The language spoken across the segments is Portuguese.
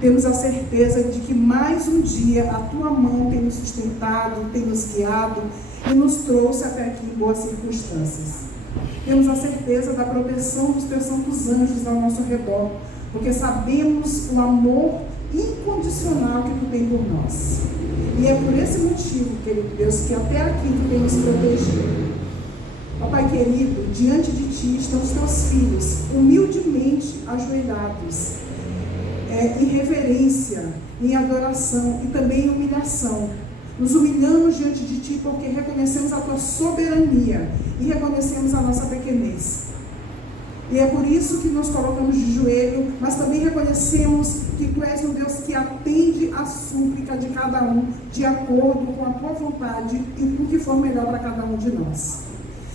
temos a certeza de que mais um dia a Tua mão tem nos sustentado, tem nos guiado e nos trouxe até aqui em boas circunstâncias. Temos a certeza da proteção dos Teus santos anjos ao nosso redor, porque sabemos o amor incondicional que Tu tem por nós. E é por esse motivo, querido Deus, que até aqui Tu tem nos protegido. Ó Pai querido, diante de Ti estão os Teus filhos, humildemente ajoelhados, em reverência, em adoração e também em humilhação. Nos humilhamos diante de Ti porque reconhecemos a Tua soberania e reconhecemos a nossa pequenez. E é por isso que nos colocamos de joelho, mas também reconhecemos que Tu és um Deus que atende a súplica de cada um, de acordo com a Tua vontade e com o que for melhor para cada um de nós.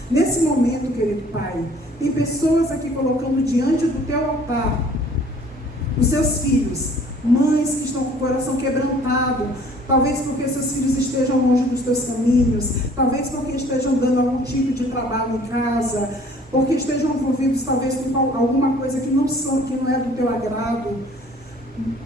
Nesse momento, querido Pai, tem pessoas aqui colocando diante do Teu altar os seus filhos, mães que estão com o coração quebrantado, talvez porque seus filhos estejam longe dos Teus caminhos, talvez porque estejam dando algum tipo de trabalho em casa, porque estejam envolvidos talvez com alguma coisa que não é do Teu agrado.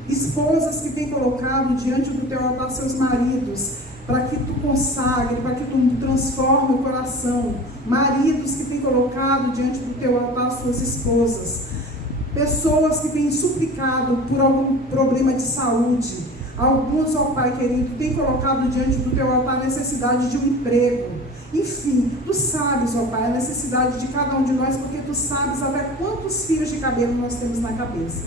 Esposas que têm colocado diante do Teu altar seus maridos, para que Tu consagre, para que Tu transforme o coração. Maridos que têm colocado diante do Teu altar suas esposas. Pessoas que têm suplicado por algum problema de saúde. Alguns, ó Pai querido, têm colocado diante do Teu altar a necessidade de um emprego. Enfim, Tu sabes, ó Pai, a necessidade de cada um de nós, porque Tu sabes até quantos fios de cabelo nós temos na cabeça.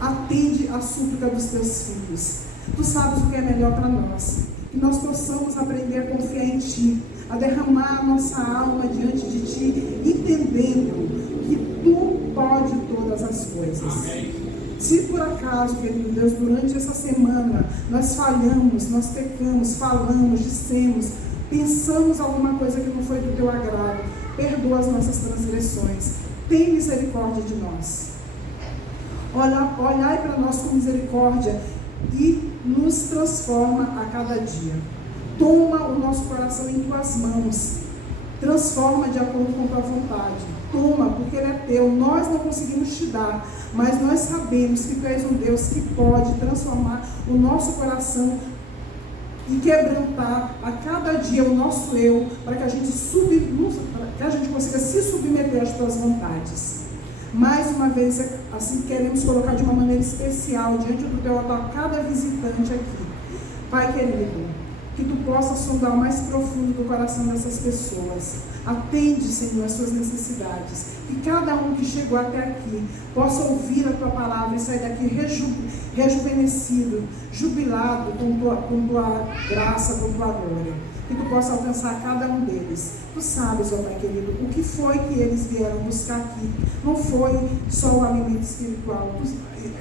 Atende a súplica dos Teus filhos. Tu sabes o que é melhor para nós. Que nós possamos aprender a confiar em Ti, a derramar a nossa alma diante de Ti, entendendo que Tu pode todas as coisas. Amém. Se por acaso, querido Deus, durante essa semana nós falhamos, nós pecamos, falamos, dissemos, pensamos alguma coisa que não foi do Teu agrado, perdoa as nossas transgressões, tem misericórdia de nós. Olhai para nós com misericórdia e nos transforma a cada dia. Toma o nosso coração em Tuas mãos, transforma de acordo com Tua vontade. Toma, porque Ele é Teu, nós não conseguimos Te dar, mas nós sabemos que Tu és um Deus que pode transformar o nosso coração e quebrantar a cada dia o nosso eu, para que a gente consiga se submeter às Tuas vontades. Mais uma vez, assim, queremos colocar de uma maneira especial diante do Teu altar cada visitante aqui. Pai querido, que Tu possa sondar o mais profundo do coração dessas pessoas. Atende, Senhor, as suas necessidades. Que cada um que chegou até aqui possa ouvir a Tua palavra e sair daqui rejuvenescido, jubilado com Tua graça, com Tua glória. Que Tu possa alcançar cada um deles. Tu sabes, ó Pai querido, o que foi que eles vieram buscar aqui. Não foi só o alimento espiritual,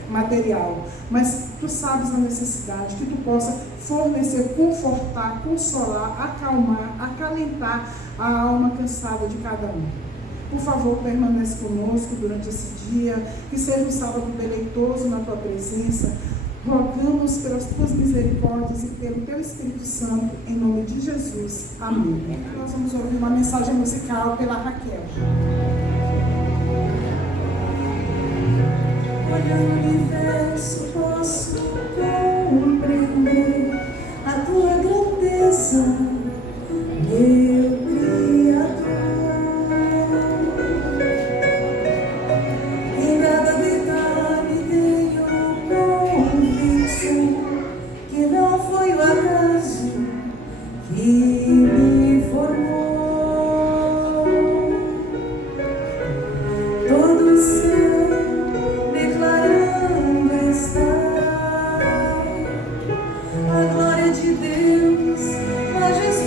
material, mas Tu sabes a necessidade. Que Tu possa fornecer, confortar, consolar, acalmar, acalentar a alma cansada de cada um. Por favor, permanece conosco durante esse dia, que seja um sábado deleitoso na Tua presença. Rogamos pelas Tuas misericórdias e pelo Teu Espírito Santo, em nome de Jesus. Amém. Nós vamos ouvir uma mensagem musical pela Raquel. Olha o universo, posso compreender a Tua grandeza, meu Criador. Em cada detalhe tenho convicção que não foi o acaso que me formou. Todo o céu declarando estar a glória de Deus, majestade.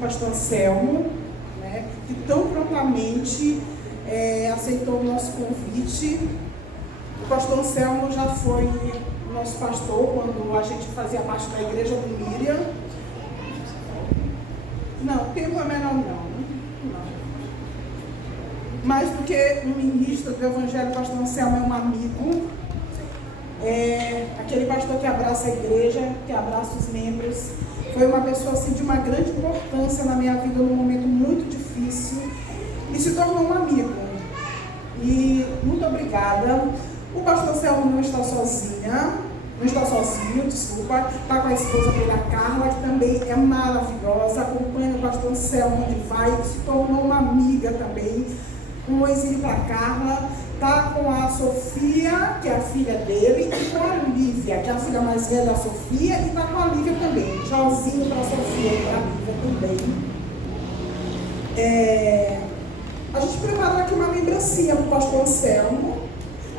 pastor Anselmo, né, que tão prontamente aceitou o nosso convite. O pastor Anselmo já foi nosso pastor quando a gente fazia parte da igreja do Miriam. Não, o tempo é menor não. Mais do que um ministro do Evangelho, o pastor Anselmo é um amigo. Aquele pastor que abraça a igreja, que abraça os membros. Foi uma pessoa assim, de uma grande importância na minha vida num momento muito difícil e se tornou um amigo. E muito obrigada. O pastor Anselmo não está sozinho, desculpa, está com a esposa dele, a Carla, que também é maravilhosa, acompanha o pastor Anselmo onde vai, se tornou uma amiga também, um exílio para a Carla, está com a Sofia, que é a filha dele, e com a Lívia, que é a filha mais velha da Sofia, e está com a Lívia também, Jozinho para a Sofia e para a Lívia também. A gente preparou aqui uma lembrancinha para o pastor Anselmo.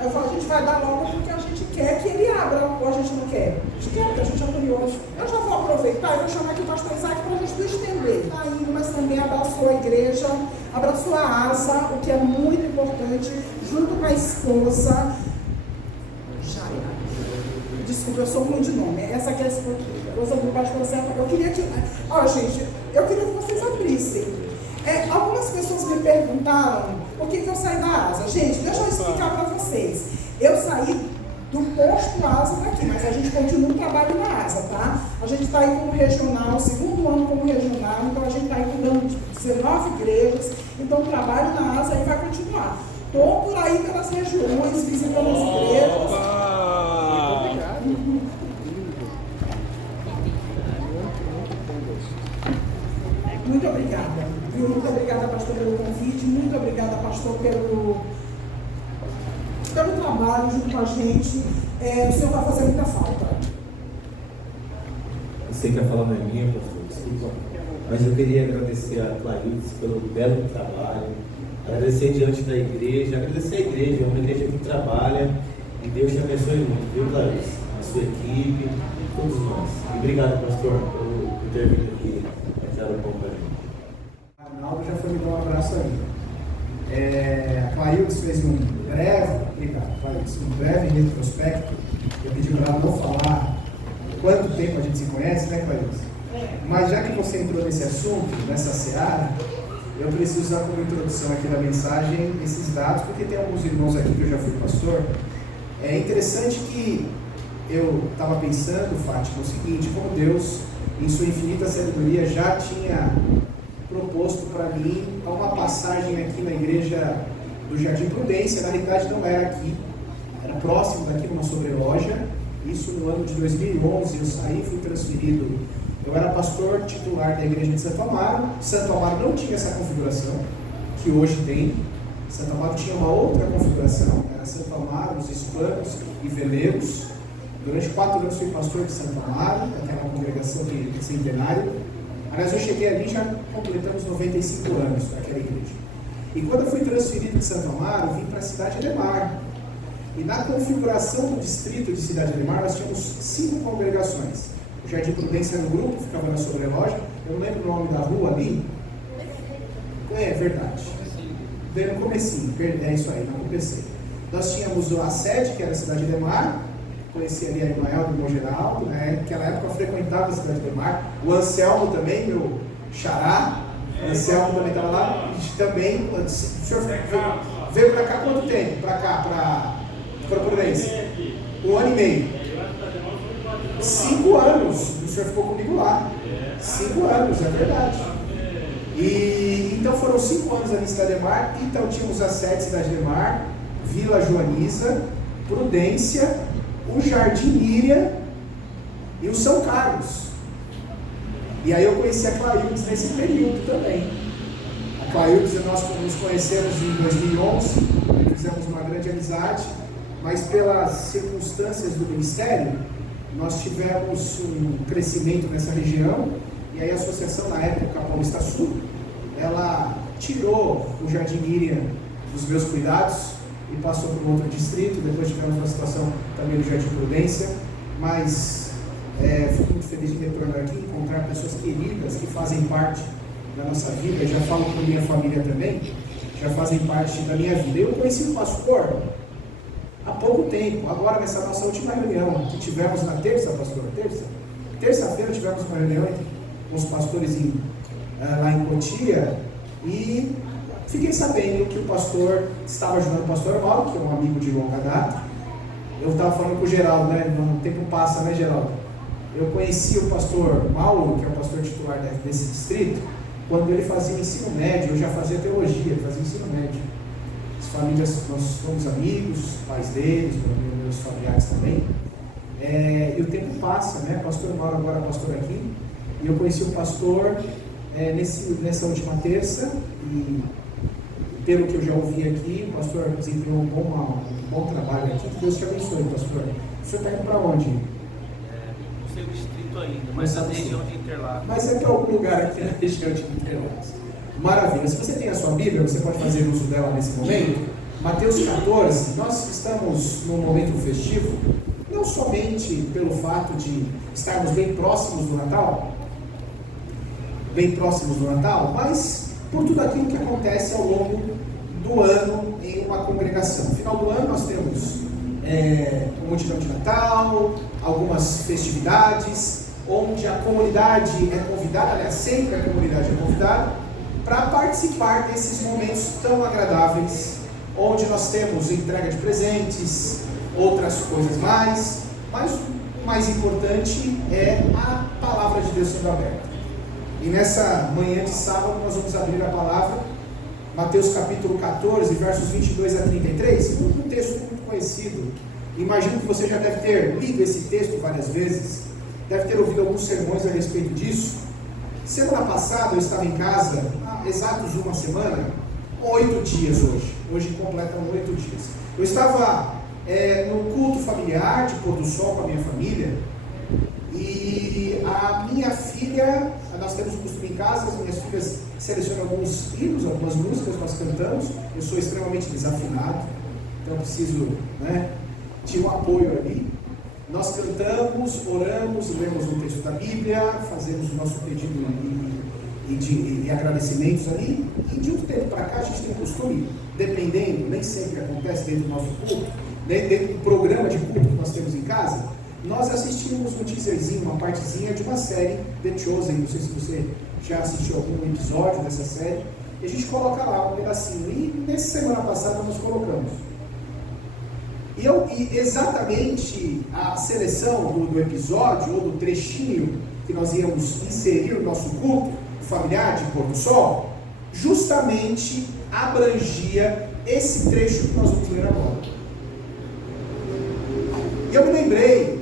Eu falo, a gente vai dar logo porque a gente quer que ele abra, ou a gente não quer? A gente quer, porque a gente é curioso. Eu já vou aproveitar e vou chamar aqui o pastor Isaac para a gente não estender. Está indo, mas também abraçou a igreja, abraçou a asa, o que é muito importante, junto com a esposa. Desculpa, eu sou ruim de nome. Essa aqui é a esposa do pastor Isaac. Eu queria que... gente, eu queria que vocês abrissem. Algumas pessoas me perguntaram por que eu saí da asa. Gente, deixa eu explicar para vocês. Eu saí do posto asa daqui, mas a gente continua o trabalho na asa, tá? A gente está aí como regional, segundo ano como regional, então a gente está aí cuidando de 19 igrejas, então o trabalho na asa aí vai continuar. Estou por aí pelas regiões, visitando as igrejas. Muito obrigada. Muito obrigada, pastor, pelo convite. Muito obrigada, pastor, pelo trabalho junto com a gente. O senhor vai fazer muita falta. Você quer falar na minha, pastor? Desculpa. Mas eu queria agradecer a Clarice pelo belo trabalho. Agradecer diante da igreja. Agradecer a igreja, é uma igreja que trabalha. E Deus te abençoe muito, viu, Clarice? A sua equipe, todos nós. E obrigado, pastor, por ter vindo aqui e dar um pouco para a gente. Arnaldo já foi me dar um abraço aí. A Claildes fez um breve retrospecto. Eu pedi para ela não falar quanto tempo a gente se conhece, né, Claildes? Mas já que você entrou nesse assunto, nessa seara, eu preciso usar como introdução aqui da mensagem esses dados, porque tem alguns irmãos aqui que eu já fui pastor. É interessante que eu estava pensando, Fátima, o seguinte: como Deus, em sua infinita sabedoria, já tinha proposto para mim uma passagem aqui na igreja do Jardim Prudência. Na realidade não era aqui, era próximo daqui, numa sobreloja. Isso no ano de 2011 eu saí, fui transferido. Eu era pastor titular da igreja de Santo Amaro. Santo Amaro não tinha essa configuração que hoje tem. Santo Amaro tinha uma outra configuração, era Santo Amaro, os hispanos e velegos. Durante 4 anos fui pastor de Santo Amaro, aquela congregação de centenário. Aliás, eu cheguei ali e já completamos 95 anos daquela igreja. E quando eu fui transferido de Santo Amaro, vim para a Cidade Ademar. E na configuração do distrito de Cidade Ademar, nós tínhamos 5 congregações. O Jardim Prudência era um grupo, ficava na sobreloja. Eu não lembro o nome da rua ali. É verdade. Veio no comecinho, é isso aí, não comecei. Nós tínhamos a sede, que era a Cidade Ademar. Conheci ali a Emael do Bom Geraldo, né? Naquela época eu frequentava a Cidade Ademar. O Anselmo também, meu xará. O Anselmo também estava lá. A gente também. O senhor veio para cá quanto tempo? Para cá, para Prudência? 1 ano e meio. 5 anos. O senhor ficou comigo lá. 5 anos, é verdade. E então foram 5 anos ali em Cidade Ademar. Então tínhamos a sede Cidade Ademar, Vila Joaniza, Prudência, o Jardim Miriam e o São Carlos. E aí eu conheci a Claildes nesse período também. A Claildes e nós nos conhecemos em 2011, fizemos uma grande amizade, mas pelas circunstâncias do ministério, nós tivemos um crescimento nessa região, e aí a associação, na época, a Paulista Sul, ela tirou o Jardim Miriam dos meus cuidados e passou para um outro distrito. Depois tivemos uma situação também no Jardim Prudência, mas fico muito feliz de retornar aqui e encontrar pessoas queridas que fazem parte da nossa vida, já falo com minha família também, já fazem parte da minha vida. Eu conheci o pastor há pouco tempo, agora nessa nossa última reunião que tivemos na terça, pastor, terça-feira tivemos uma reunião com os pastores lá em Cotia, e fiquei sabendo que o pastor estava ajudando o pastor Mauro, que é um amigo de longa data. Eu estava falando com o Geraldo, né? O tempo passa, né, Geraldo? Eu conheci o pastor Mauro, que é o pastor titular desse distrito, quando ele fazia ensino médio. Eu já fazia teologia, ele fazia ensino médio. As famílias, nós somos amigos, pais deles, meus familiares também. E o tempo passa, né? O pastor Mauro agora é pastor aqui. E eu conheci o pastor nessa última terça, e pelo que eu já ouvi aqui, o pastor desempenhou um bom trabalho aqui. Que Deus te abençoe, pastor. O senhor está indo para onde? Não sei o distrito ainda, mas na região de Interlagos. Mas é para algum lugar aqui na região de Interlagos. Maravilha. Se você tem a sua Bíblia, você pode fazer uso dela nesse momento. Mateus 14, nós estamos num momento festivo, não somente pelo fato de estarmos bem próximos do Natal, mas por tudo aquilo que acontece ao longo do ano em uma congregação. No final do ano nós temos uma multidão de Natal, algumas festividades, onde a comunidade é convidada, aliás, sempre a comunidade é convidada, para participar desses momentos tão agradáveis, onde nós temos entrega de presentes, outras coisas mais, mas o mais importante é a palavra de Deus sendo aberta. E nessa manhã de sábado nós vamos abrir a palavra, Mateus capítulo 14, versos 22 a 33, um texto muito conhecido. Imagino que você já deve ter lido esse texto várias vezes, deve ter ouvido alguns sermões a respeito disso. Semana passada eu estava em casa, há exatos uma semana, 8 dias hoje completam 8 dias. Eu estava no culto familiar de pôr do sol com a minha família, e a minha filha, nós temos um costume em casa, as minhas filhas selecionam alguns hinos, algumas músicas, nós cantamos. Eu sou extremamente desafinado, então preciso, de um apoio ali. Nós cantamos, oramos, lemos um texto da Bíblia, fazemos o nosso pedido e agradecimentos ali, e de um tempo para cá a gente tem o costume, dependendo, nem sempre acontece dentro do nosso culto, dentro do programa de culto que nós temos em casa, nós assistimos um teaserzinho, uma partezinha de uma série, The Chosen. Não sei se você já assistiu algum episódio dessa série, e a gente coloca lá um pedacinho, e nessa semana passada nós colocamos. E exatamente a seleção do episódio, ou do trechinho que nós íamos inserir no nosso culto familiar de pôr do sol, justamente abrangia esse trecho que nós vamos ler agora. E eu me lembrei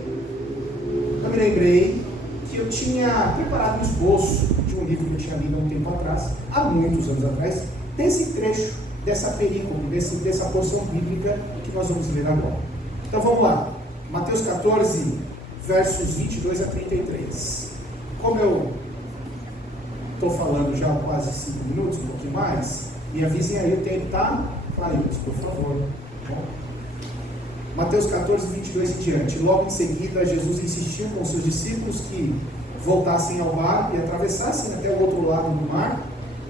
que eu tinha preparado um esboço de um livro que eu tinha lido há um tempo atrás, há muitos anos atrás, desse trecho, dessa perícope, dessa porção bíblica que nós vamos ler agora. Então vamos lá, Mateus 14, versos 22 a 33. Como eu estou falando já há quase 5 minutos, um pouquinho mais, me avisem aí o tempo, tá? Clarinhos, por favor. Bom. Mateus 14, 22 em diante. Logo em seguida, Jesus insistiu com seus discípulos que voltassem ao mar e atravessassem até o outro lado do mar,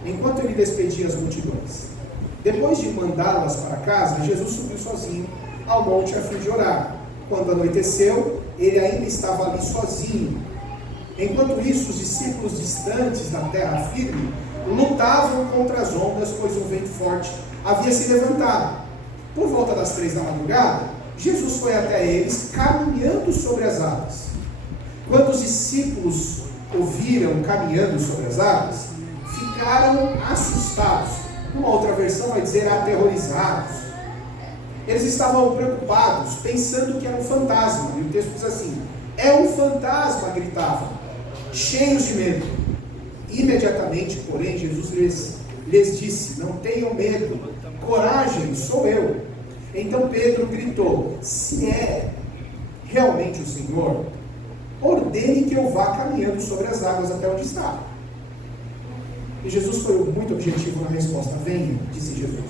enquanto ele despedia as multidões. Depois de mandá-las para casa, Jesus subiu sozinho ao monte a fim de orar. Quando anoiteceu, ele ainda estava ali sozinho. Enquanto isso, os discípulos distantes da terra firme lutavam contra as ondas, pois um vento forte havia se levantado. Por volta das 3 da madrugada, Jesus foi até eles, caminhando sobre as águas. Quando os discípulos ouviram caminhando sobre as águas, ficaram assustados. Uma outra versão vai dizer aterrorizados. Eles estavam preocupados, pensando que era um fantasma. E o texto diz assim: é um fantasma, gritavam, cheios de medo. Imediatamente, porém, Jesus lhes disse: não tenham medo, coragem, sou eu. Então Pedro gritou: se é realmente o Senhor, ordene que eu vá caminhando sobre as águas até onde está. E Jesus foi muito objetivo na resposta: venha, disse Jesus.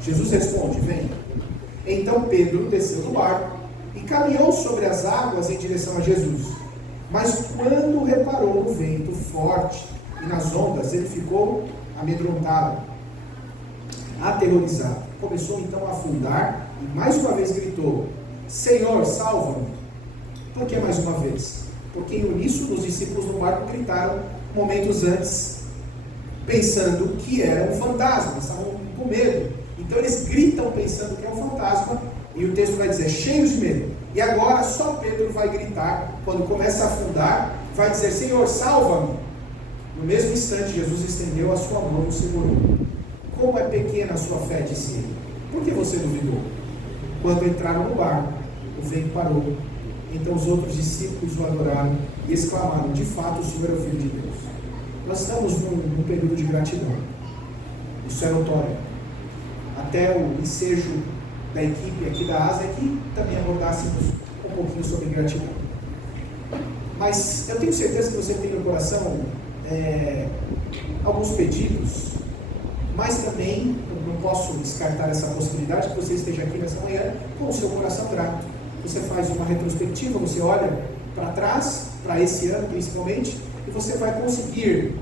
Jesus responde: venha. Então Pedro desceu do barco e caminhou sobre as águas em direção a Jesus. Mas quando reparou no vento forte e nas ondas, ele ficou amedrontado, aterrorizado. Começou então a afundar e mais uma vez gritou: Senhor, salva-me. Por que mais uma vez? Porque em uníssono os discípulos no barco gritaram momentos antes, pensando que era um fantasma, estavam com medo. Então eles gritam pensando que é um fantasma, e o texto vai dizer, cheios de medo. E agora só Pedro vai gritar, quando começa a afundar, vai dizer, Senhor, salva-me. No mesmo instante, Jesus estendeu a sua mão e o segurou. Como é pequena a sua fé, disse ele. Por que você duvidou? Quando entraram no barco, o vento parou. Então os outros discípulos o adoraram e exclamaram, de fato o Senhor é o Filho de Deus. Nós estamos num período de gratidão. Isso é notório. Até o ensejo da equipe aqui da ASA é que também abordássemos um pouquinho sobre gratidão. Mas eu tenho certeza que você tem no coração alguns pedidos, mas também eu não posso descartar essa possibilidade que você esteja aqui nessa manhã com o seu coração grato. Você faz uma retrospectiva, você olha para trás, para esse ano principalmente, e você vai conseguir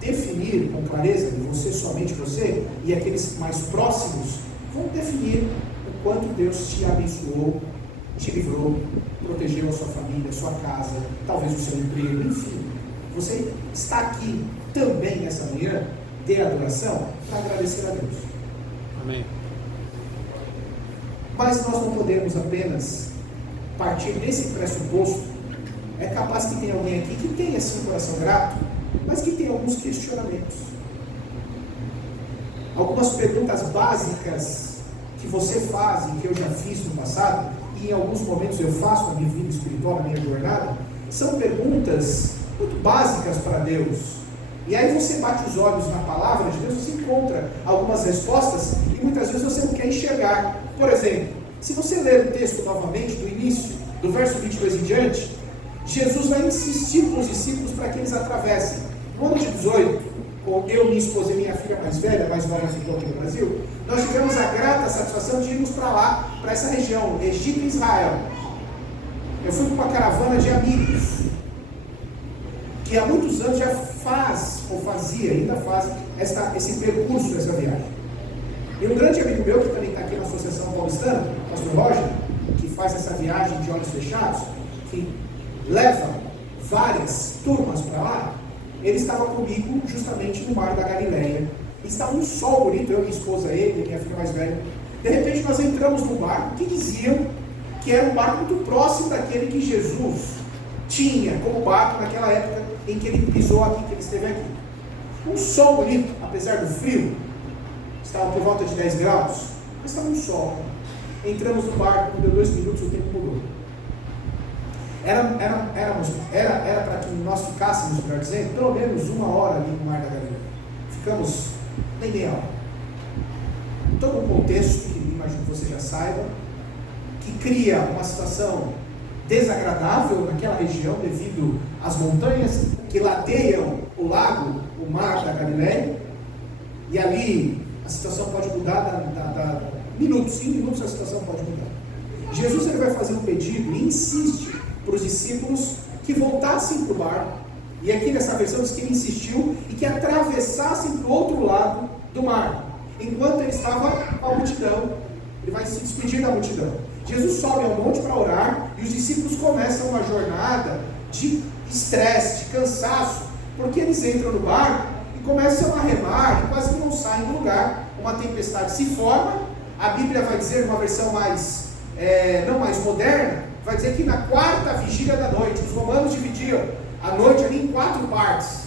definir com clareza, você, somente você, e aqueles mais próximos, vão definir o quanto Deus te abençoou, te livrou, protegeu a sua família, a sua casa, talvez o seu emprego, enfim. Você está aqui também nessa manhã de adoração para agradecer a Deus. Amém. Mas nós não podemos apenas partir desse pressuposto. É capaz que tenha alguém aqui que tenha esse coração grato, mas que tenha alguns questionamentos. Algumas perguntas básicas que você faz e que eu já fiz no passado, e em alguns momentos eu faço na minha vida espiritual, na minha jornada, são perguntas muito básicas para Deus. E aí você bate os olhos na palavra de Deus, você encontra algumas respostas e muitas vezes você não quer enxergar. Por exemplo, se você ler o texto novamente, do início, do verso 22 em diante, Jesus vai insistir com os discípulos para que eles atravessem. No ano de 18, eu, minha esposa e minha filha mais velha, mais nova ficou aqui no Brasil, nós tivemos a grata satisfação de irmos para lá, para essa região, Egito e Israel. Eu fui com uma caravana de amigos, que há muitos anos já faz, ou fazia, ainda faz, esse percurso, essa viagem. E um grande amigo meu, que também está aqui na Associação Paulistana, pastor Roger, que faz essa viagem de olhos fechados, que leva várias turmas para lá, ele estava comigo justamente no Mar da Galileia. Estava um sol bonito, eu, minha esposa, ele, minha filha mais velha. De repente nós entramos no barco que diziam que era um barco muito próximo daquele que Jesus tinha como barco naquela época em que ele pisou aqui, que ele esteve aqui. Um sol bonito, apesar do frio, estava por volta de 10 graus, mas estava um sol. Entramos no barco, não deu 2 minutos, o tempo mudou. Era para que nós ficássemos, melhor dizendo, pelo menos 1 hora ali no Mar da Galileia. Ficamos nem meia hora. Todo um contexto, que imagino que você já saiba, que cria uma situação desagradável naquela região devido às montanhas que ladeiam o lago, o Mar da Galileia, e ali a situação pode mudar minutos, em minutos a situação pode mudar. Jesus ele vai fazer um pedido e insiste para os discípulos que voltassem para o barco, e aqui nessa versão diz que ele insistiu, e que atravessassem para o outro lado do mar, enquanto ele estava com a multidão. Ele vai se despedir da multidão. Jesus sobe ao monte para orar, e os discípulos começam uma jornada de estresse, de cansaço, porque eles entram no barco e começam a remar, e quase que não saem do lugar. Uma tempestade se forma, a Bíblia vai dizer, numa versão não mais moderna, vai dizer que na 4ª vigília da noite, os romanos dividiam a noite ali em 4 partes,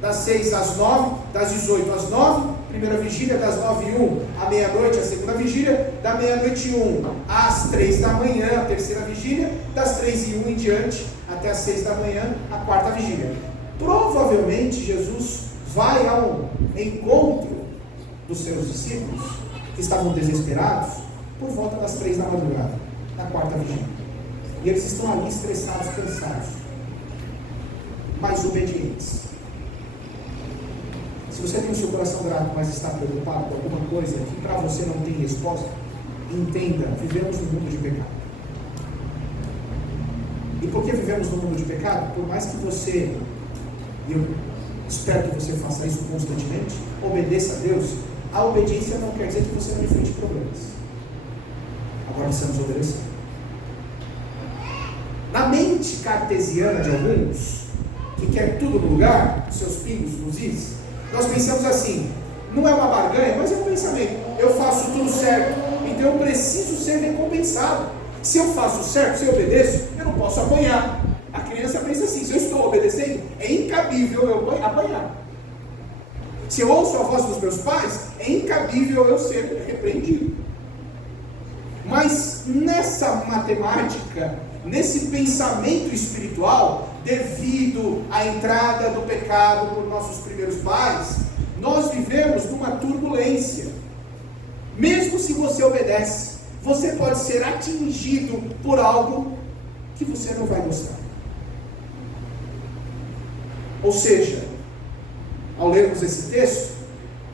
das 6 às 9, das 18 às 9, primeira vigília, das 9h01 à meia-noite, a segunda vigília, da meia-noite 1 às 3 da manhã, a terceira vigília, das 3h01 em diante, até às 6 da manhã, a 4ª vigília. Provavelmente Jesus vai ao encontro dos seus discípulos, que estavam desesperados, por volta das 3 da madrugada, na 4ª vigília. E eles estão ali estressados, cansados, mas obedientes. Se você tem o seu coração grato, mas está preocupado com alguma coisa que para você não tem resposta, entenda, vivemos num mundo de pecado. E por que vivemos num mundo de pecado? Por mais que você, eu Espero que você faça isso constantemente. Obedeça a Deus. A obediência não quer dizer que você não enfrente problemas. Agora precisamos obedecer. Na mente cartesiana de alguns, que quer tudo no lugar, seus pingos nos is, nós pensamos assim, não é uma barganha, mas é um pensamento. Eu faço tudo certo, então eu preciso ser recompensado. Se eu faço certo, se eu obedeço, eu não posso apanhar. A criança pensa assim, se eu estou obedecendo, é incabível eu apanhar. Se eu ouço a voz dos meus pais, é incabível eu ser repreendido. Mas nessa matemática, nesse pensamento espiritual, devido à entrada do pecado por nossos primeiros pais, nós vivemos numa turbulência. Mesmo se você obedece, você pode ser atingido por algo que você não vai gostar. Ou seja, ao lermos esse texto,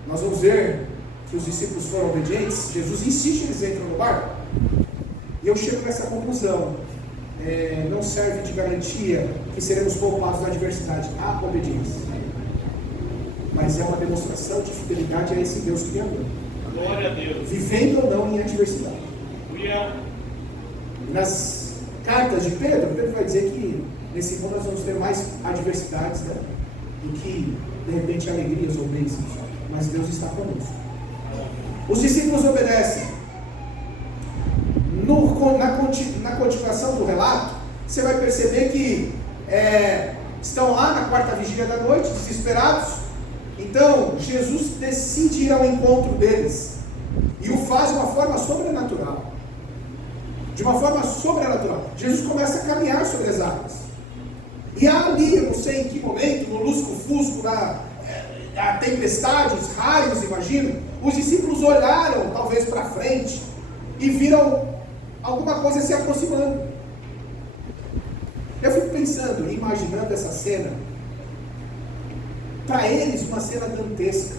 nós vamos ver que os discípulos foram obedientes. Jesus insiste, eles entram no barco. E eu chego nessa conclusão. Não serve de garantia que seremos poupados da adversidade. Há obediência. Mas é uma demonstração de fidelidade a esse Deus Criador. Glória a Deus. Vivendo ou não em adversidade. Nas cartas de Pedro vai dizer que nesse mundo nós vamos ter mais adversidades, né, do que, de repente, alegrias ou bênçãos. Mas Deus está conosco. Os discípulos obedecem. Na continuação do relato, você vai perceber que estão lá na quarta vigília da noite, desesperados. Então, Jesus decide ir ao encontro deles. E o faz de uma forma sobrenatural. De uma forma sobrenatural. Jesus começa a caminhar sobre as águas. E ali, eu não sei em que momento, no lusco-fusco, da tempestade, os raios, imagino, os discípulos olharam, talvez, para frente e viram alguma coisa se aproximando. Eu fico pensando, imaginando essa cena. Para eles, uma cena dantesca.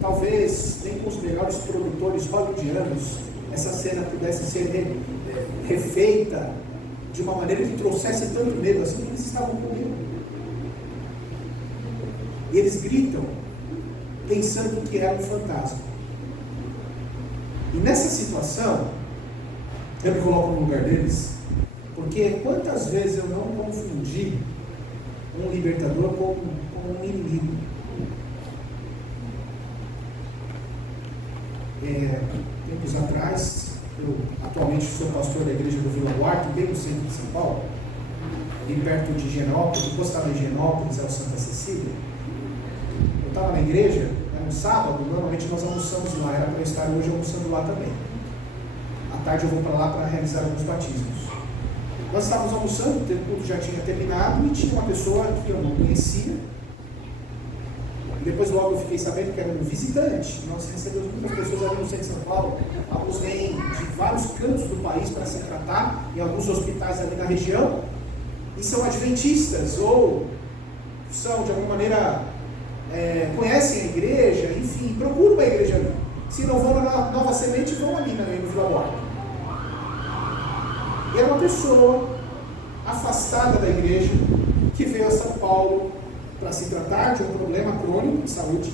Talvez, nem com os melhores produtores hollywoodianos, essa cena pudesse ser refeita de uma maneira que trouxesse tanto medo assim, que eles estavam com medo. E eles gritam, pensando que era um fantasma. E nessa situação, eu me coloco no lugar deles, porque quantas vezes eu não confundi um libertador com um inimigo. Tempos atrás, eu atualmente sou pastor da igreja do Vila Duarte, bem no centro de São Paulo, ali perto de Higienópolis, encostado em Higienópolis, é o Santa Cecília. Eu estava na igreja, era um sábado, normalmente nós almoçamos lá, era para eu estar hoje almoçando lá também. À tarde eu vou para lá para realizar alguns batismos. Nós estávamos almoçando, o culto já tinha terminado e tinha uma pessoa que eu não conhecia. E depois logo eu fiquei sabendo que era um visitante. Nós recebemos muitas pessoas ali no centro de São Paulo. Alguns vêm de vários cantos do país para se tratar, em alguns hospitais ali na região. E são adventistas, ou são de alguma maneira, conhecem a igreja, enfim, procuram a igreja ali. Se não vão na Nova Semente, vão ali no Vila Duarte. E era uma pessoa afastada da igreja, que veio a São Paulo para se tratar de um problema crônico de saúde.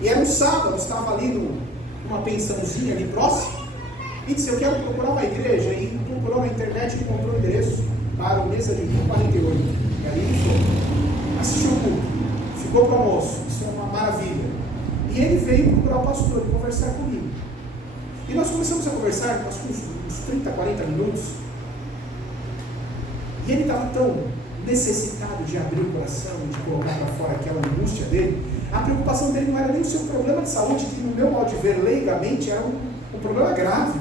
E era um sábado, estava ali numa pensãozinha ali próximo, e disse, eu quero procurar uma igreja, e procurou na internet e encontrou o endereço para o mesa de 48. E ali ele foi, assistiu o culto, ficou para o almoço, isso é uma maravilha. E ele veio procurar o pastor e conversar comigo. E nós começamos a conversar, acho que uns 30, 40 minutos, e ele estava tão necessitado de abrir o coração, de colocar para fora aquela angústia dele. A preocupação dele não era nem o seu problema de saúde, que no meu modo de ver, leigamente, era um problema grave.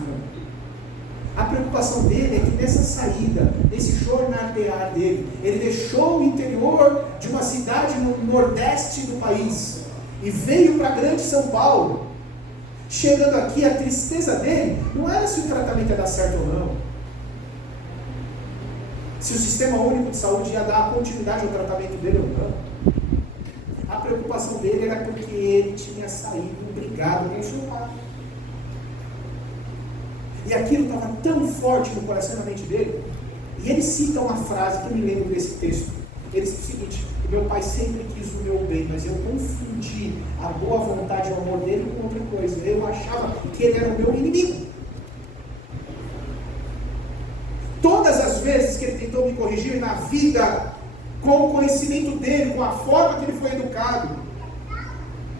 A preocupação dele é que nessa saída, nesse jornadear dele, ele deixou o interior de uma cidade no nordeste do país e veio para a grande São Paulo. Chegando aqui, a tristeza dele não era se o tratamento ia dar certo ou não, se o Sistema Único de Saúde ia dar continuidade ao tratamento dele ou não. A preocupação dele era porque ele tinha saído brigado com o seu pai. E aquilo estava tão forte no coração e na mente dele. E ele cita uma frase que eu me lembro desse texto. Ele diz o seguinte, meu pai sempre quis o meu bem, mas eu confundi a boa vontade e o amor dele com outra coisa. Eu achava que ele era o meu inimigo. Todas as vezes que ele tentou me corrigir na vida, com o conhecimento dele, com a forma que ele foi educado,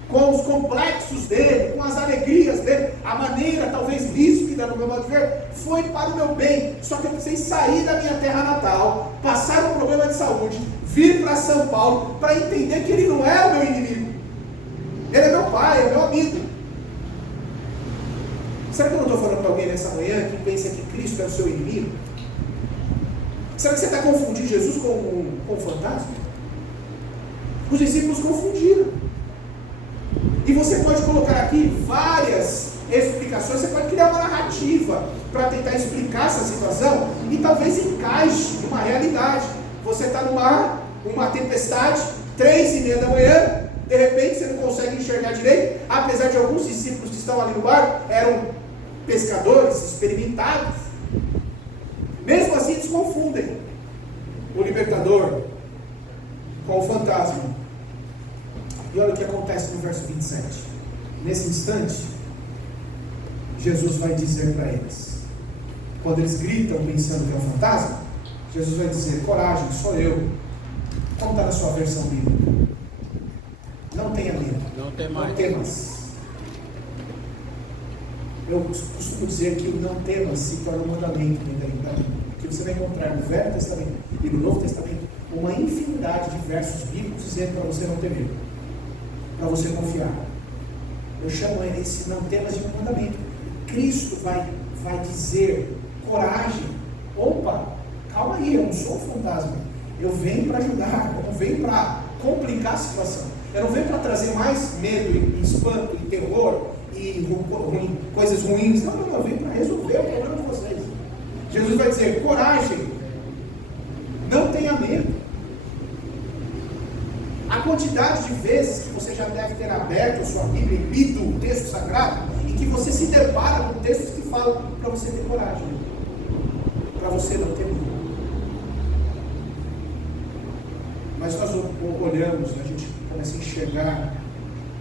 com os complexos dele, com as alegrias dele, a maneira talvez ríspida no meu modo de ver, foi para o meu bem. Só que eu precisei sair da minha terra natal, passar um problema de saúde, vir para São Paulo, para entender que ele não é o meu inimigo. Ele é meu pai, é meu amigo. Será que eu não estou falando para alguém nessa manhã que pensa que Cristo é o seu inimigo? Será que você está confundindo Jesus com um fantasma? Os discípulos confundiram. E você pode colocar aqui várias explicações, você pode criar uma narrativa para tentar explicar essa situação e talvez encaixe numa realidade. Você está no mar, uma tempestade, 3:30 da manhã, de repente você não consegue enxergar direito, apesar de alguns discípulos que estão ali no barco eram pescadores experimentados. Mesmo assim eles confundem o libertador com o fantasma. E olha o que acontece no verso 27. Nesse instante, Jesus vai dizer para eles, quando eles gritam pensando que é um fantasma, Jesus vai dizer: coragem, sou eu. Como está na sua versão bíblica? Não tenha medo. Não temas. Não temas. Eu costumo dizer que o não temas se torna um mandamento que você vai encontrar no Velho Testamento e no Novo Testamento uma infinidade de versos bíblicos dizendo para você não ter medo, para você confiar. Eu chamo esse não temas de um mandamento. Cristo vai dizer: coragem, opa, calma aí, eu não sou um fantasma, eu venho para ajudar, eu não venho para complicar a situação, eu não venho para trazer mais medo, e espanto, e terror, e coisas ruins. Não, eu venho para resolver o problema de vocês. Jesus vai dizer: coragem, não tenha medo. A quantidade de vezes que você já deve ter aberto a sua Bíblia e lido o texto sagrado e que você se depara com textos que falam para você ter coragem, para você não ter medo. Mas nós olhamos, a gente começa a enxergar.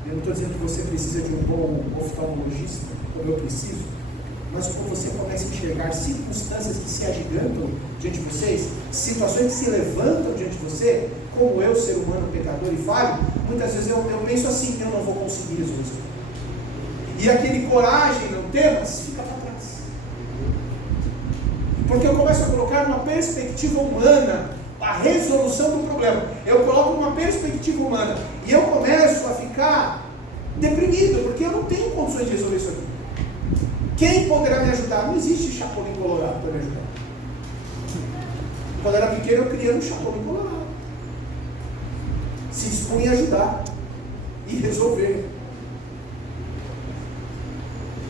Eu não estou dizendo que você precisa de um bom oftalmologista, como eu preciso, mas quando você começa a enxergar circunstâncias que se agigantam diante de vocês, situações que se levantam diante de você, como eu, ser humano, pecador e falho, muitas vezes eu penso assim: eu não vou conseguir resolver. E aquele coragem, não temas, fica para trás. Porque eu começo a colocar uma perspectiva humana a resolução do problema. Eu coloco uma perspectiva humana e eu começo a ficar deprimido, porque eu não tenho condições de resolver isso aqui. Quem poderá me ajudar? Não existe Chapolin Colorado para me ajudar. Quando eu era pequeno, eu queria um Chapolin Colorado. Se dispunha a ajudar e resolver.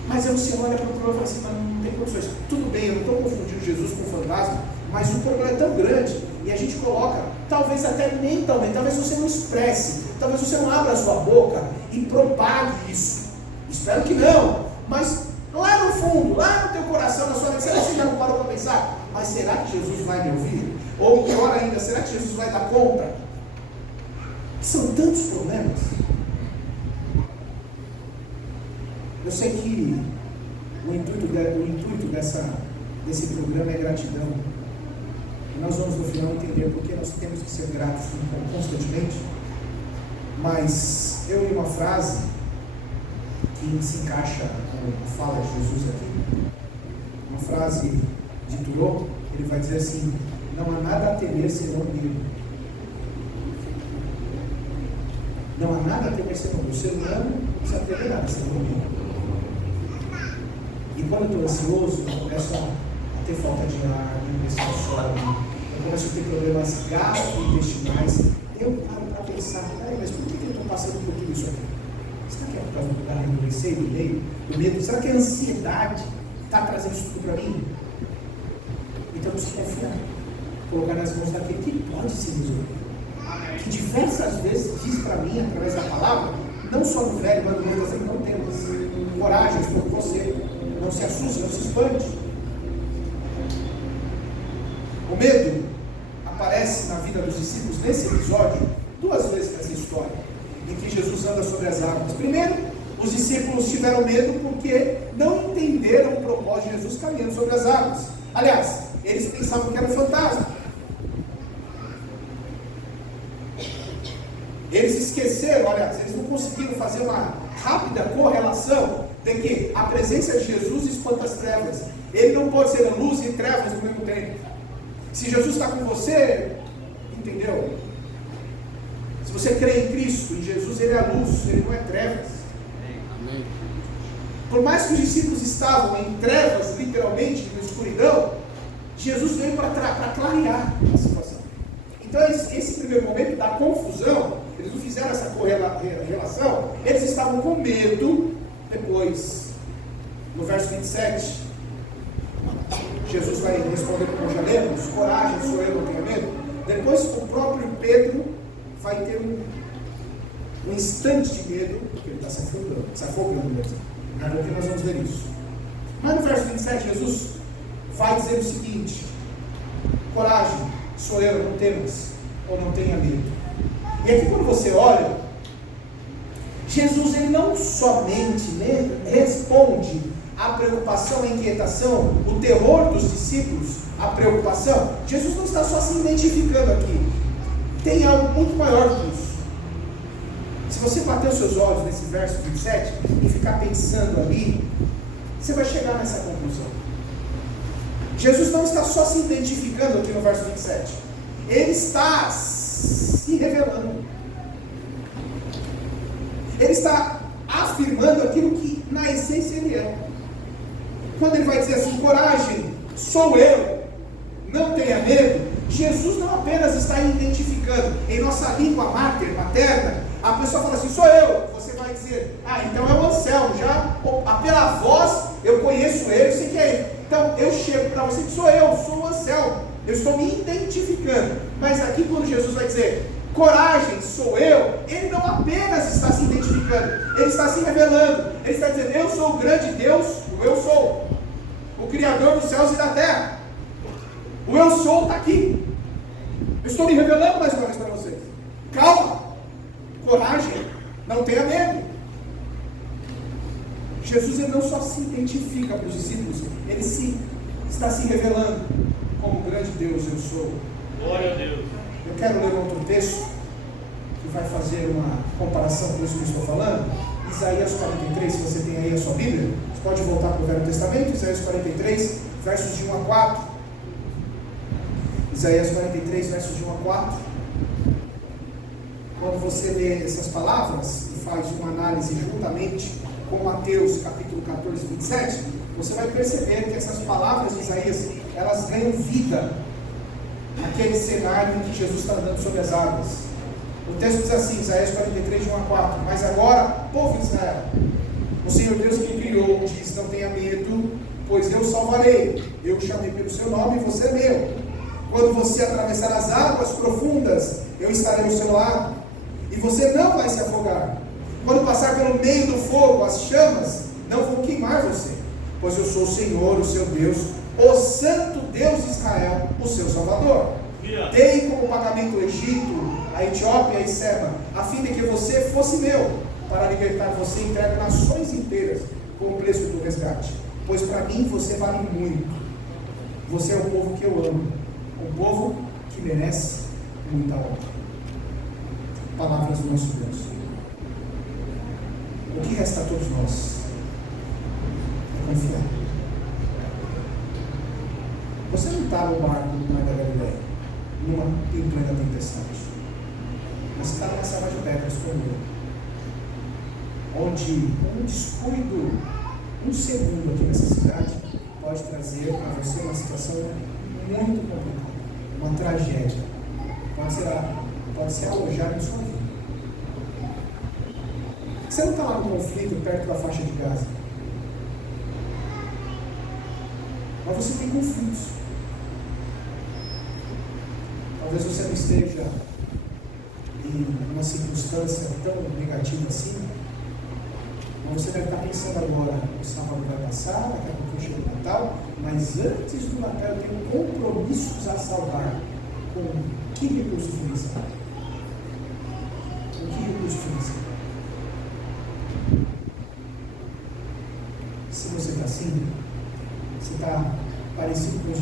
Mas aí você olha para o problema e fala assim: mas não tem condições. Tudo bem, eu não estou confundindo Jesus com o fantasma, mas o problema é tão grande e a gente coloca, talvez até mentalmente, talvez você não expresse, talvez você não abra a sua boca e propague isso. Espero que não, mas lá no fundo, lá no teu coração, na sua mente, será que você já não parou para pensar: mas será que Jesus vai me ouvir? Ou pior ainda, será que Jesus vai dar conta? São tantos problemas. Eu sei que o intuito desse programa é gratidão. E nós vamos no final entender porque nós temos que ser gratos constantemente. Mas eu li uma frase que se encaixa com a fala de Jesus aqui. Uma frase de Thoreau. Ele vai dizer assim: não há nada a temer senão o medo. Não há nada a temer senão o medo. O ser humano não precisa temer nada senão o medo. E quando eu estou ansioso, eu começo a ter falta de ar, eu começo a sono, eu começo a ter problemas gastrointestinais. Eu paro para pensar: mas por que eu estou passando por tudo isso aqui? Será que é por causa do receio, do medo? Será que a ansiedade está trazendo isso tudo para mim? Então eu preciso confiar, colocar nas mãos daquele que pode se resolver, que diversas vezes diz para mim, através da palavra, não só no Velho, mas no Novo Testamento: não temas, coragem, estou com você, não se assuste, não se espante. O medo aparece na vida dos discípulos nesse episódio história em que Jesus anda sobre as águas. Primeiro, os discípulos tiveram medo porque não entenderam o propósito de Jesus caminhando sobre as águas. Aliás, eles pensavam que era um fantasma. Eles esqueceram, aliás, eles não conseguiram fazer uma rápida correlação de que a presença de Jesus espanta as trevas. Ele não pode ser luz e trevas ao mesmo tempo. Se Jesus está com você, entendeu? Se você crê em Cristo, em Jesus, Ele é a luz, Ele não é trevas. Amém. Por mais que os discípulos estavam em trevas, literalmente, na escuridão, Jesus veio para clarear a situação. Então, esse primeiro momento da confusão, eles não fizeram essa correlação, eles estavam com medo. Depois, no verso 27, Jesus vai responder como já lemos: coragem, sou eu, não tenho medo. Depois, o próprio Pedro vai ter um instante de medo, porque ele está se afogando mesmo. Daqui a pouco nós vamos ver isso. Mas no verso 27, Jesus vai dizer o seguinte: coragem, sou eu, não temas, ou não tenha medo. E aqui, quando você olha, Jesus, ele não somente responde à preocupação, à inquietação, o terror dos discípulos, a preocupação. Jesus não está só se identificando aqui. Tem algo muito maior que isso. Se você bater os seus olhos nesse verso 27 e ficar pensando ali, você vai chegar nessa conclusão. Jesus não está só se identificando aqui no verso 27. Ele está se revelando. Ele está afirmando aquilo que na essência ele é. Quando ele vai dizer assim: coragem, sou eu, não tenha medo, Jesus não apenas está identificando. Em nossa língua materna, a pessoa fala assim: sou eu. Você vai dizer: ah, então é o Anselmo. Já pela voz eu conheço ele, eu sei que é ele. Então eu chego para você que sou eu, sou o Anselmo. Eu estou me identificando. Mas aqui, quando Jesus vai dizer coragem, sou eu, ele não apenas está se identificando, ele está se revelando. Ele está dizendo: eu sou o grande Deus, o eu sou, o Criador dos céus e da terra. O eu sou está aqui. Eu estou me revelando mais uma vez para vocês. Calma, coragem, não tenha medo. Jesus, ele não só se identifica para os discípulos, ele está se revelando como grande Deus eu sou. Glória a Deus. Eu quero ler outro texto que vai fazer uma comparação com isso que eu estou falando. Isaías 43, se você tem aí a sua Bíblia, você pode voltar para o Velho Testamento. Isaías 43, versos de 1 a 4. Isaías 43, versos de 1 a 4. Quando você lê essas palavras e faz uma análise juntamente com Mateus capítulo 14, 27, você vai perceber que essas palavras de Isaías, elas ganham vida naquele cenário em que Jesus está andando sobre as águas. O texto diz assim, Isaías 43, de 1 a 4: mas agora, povo de Israel, o Senhor Deus que criou diz: não tenha medo, pois eu salvarei. Eu o chamei pelo seu nome e você é meu. Quando você atravessar as águas profundas, eu estarei ao seu lado, e você não vai se afogar. Quando passar pelo meio do fogo, as chamas não vão queimar você, pois eu sou o Senhor, o seu Deus, o Santo Deus de Israel, o seu Salvador. Dei como pagamento o Egito, a Etiópia e Seba, a fim de que você fosse meu, para libertar você e entregar nações inteiras com o preço do resgate. Pois para mim você vale muito. Você é o povo que eu amo, um povo que merece muita honra. Palavras do nosso Deus. O que resta a todos nós é confiar. Você não está no barco do Mar da Galileia, em plena tempestade. Você está numa selva de pedras como eu, onde um descuido, um segundo aqui nessa cidade, pode trazer para você uma situação muito complicada, uma tragédia. Pode ser alojado em sua vida. Você não está lá no conflito perto da faixa de Gaza, mas você tem conflitos. Talvez você não esteja em uma circunstância tão negativa assim, mas você deve estar pensando agora: o sábado vai passar, daqui a pouco chega o Natal, mas antes do Natal eu tenho compromissos a salvar. Com que recurso financeiro? Com que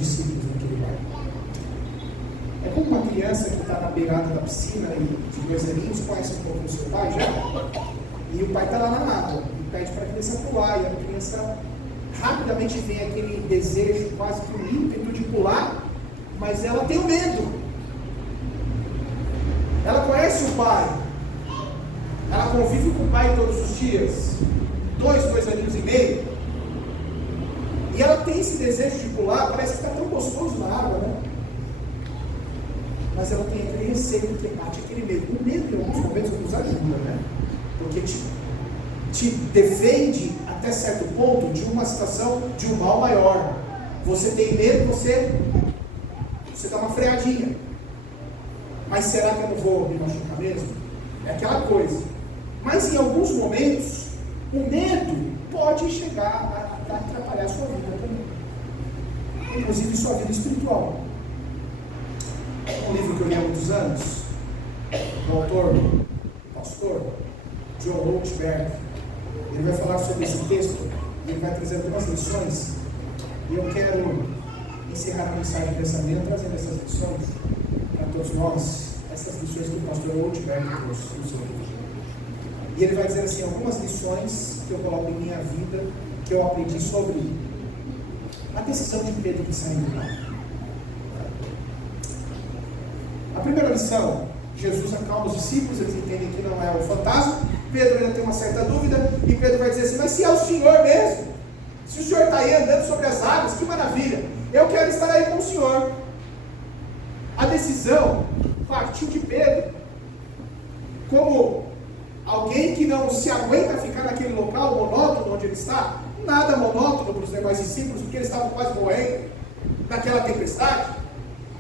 discípulos naquele barco. É como uma criança que está na beirada da piscina e de 2 aninhos conhece um pouco o seu pai já, e o pai está lá na água e pede para a criança pular, e a criança rapidamente vem aquele desejo, quase que um ímpeto de pular, mas ela tem o medo. Ela conhece o pai, ela convive com o pai todos os dias, 2 aninhos e meio, e ela tem esse desejo de pular, parece que está tão gostoso na água, né? Mas ela tem aquele receio, que bate aquele medo. O medo, em alguns momentos, nos ajuda, né? Porque te defende até certo ponto de uma situação, de um mal maior. Você tem medo, você dá uma freadinha. Mas será que eu não vou me machucar mesmo? É aquela coisa. Mas em alguns momentos, o medo pode chegar a atrapalhar a sua vida também. Inclusive sua vida espiritual. Um livro que eu li há muitos anos, do autor, pastor John Ortberg, ele vai falar sobre esse texto, ele vai trazer algumas lições, e eu quero encerrar a mensagem dessa manhã trazendo essas lições para todos nós, essas lições que o pastor Ortberg trouxe no seu livro. E ele vai dizer assim, algumas lições que eu coloco em minha vida, que eu aprendi sobre a decisão de Pedro de sair do mar. A primeira lição, Jesus acalma os discípulos, eles entendem que não é o fantasma. Pedro ainda tem uma certa dúvida, e Pedro vai dizer assim, mas se é o Senhor mesmo, se o Senhor está aí andando sobre as águas, que maravilha, eu quero estar aí com o Senhor. A decisão partiu de Pedro, como alguém que não se aguenta ficar naquele local monótono onde ele está, nada monótono para os demais discípulos, porque eles estavam quase morrendo naquela tempestade.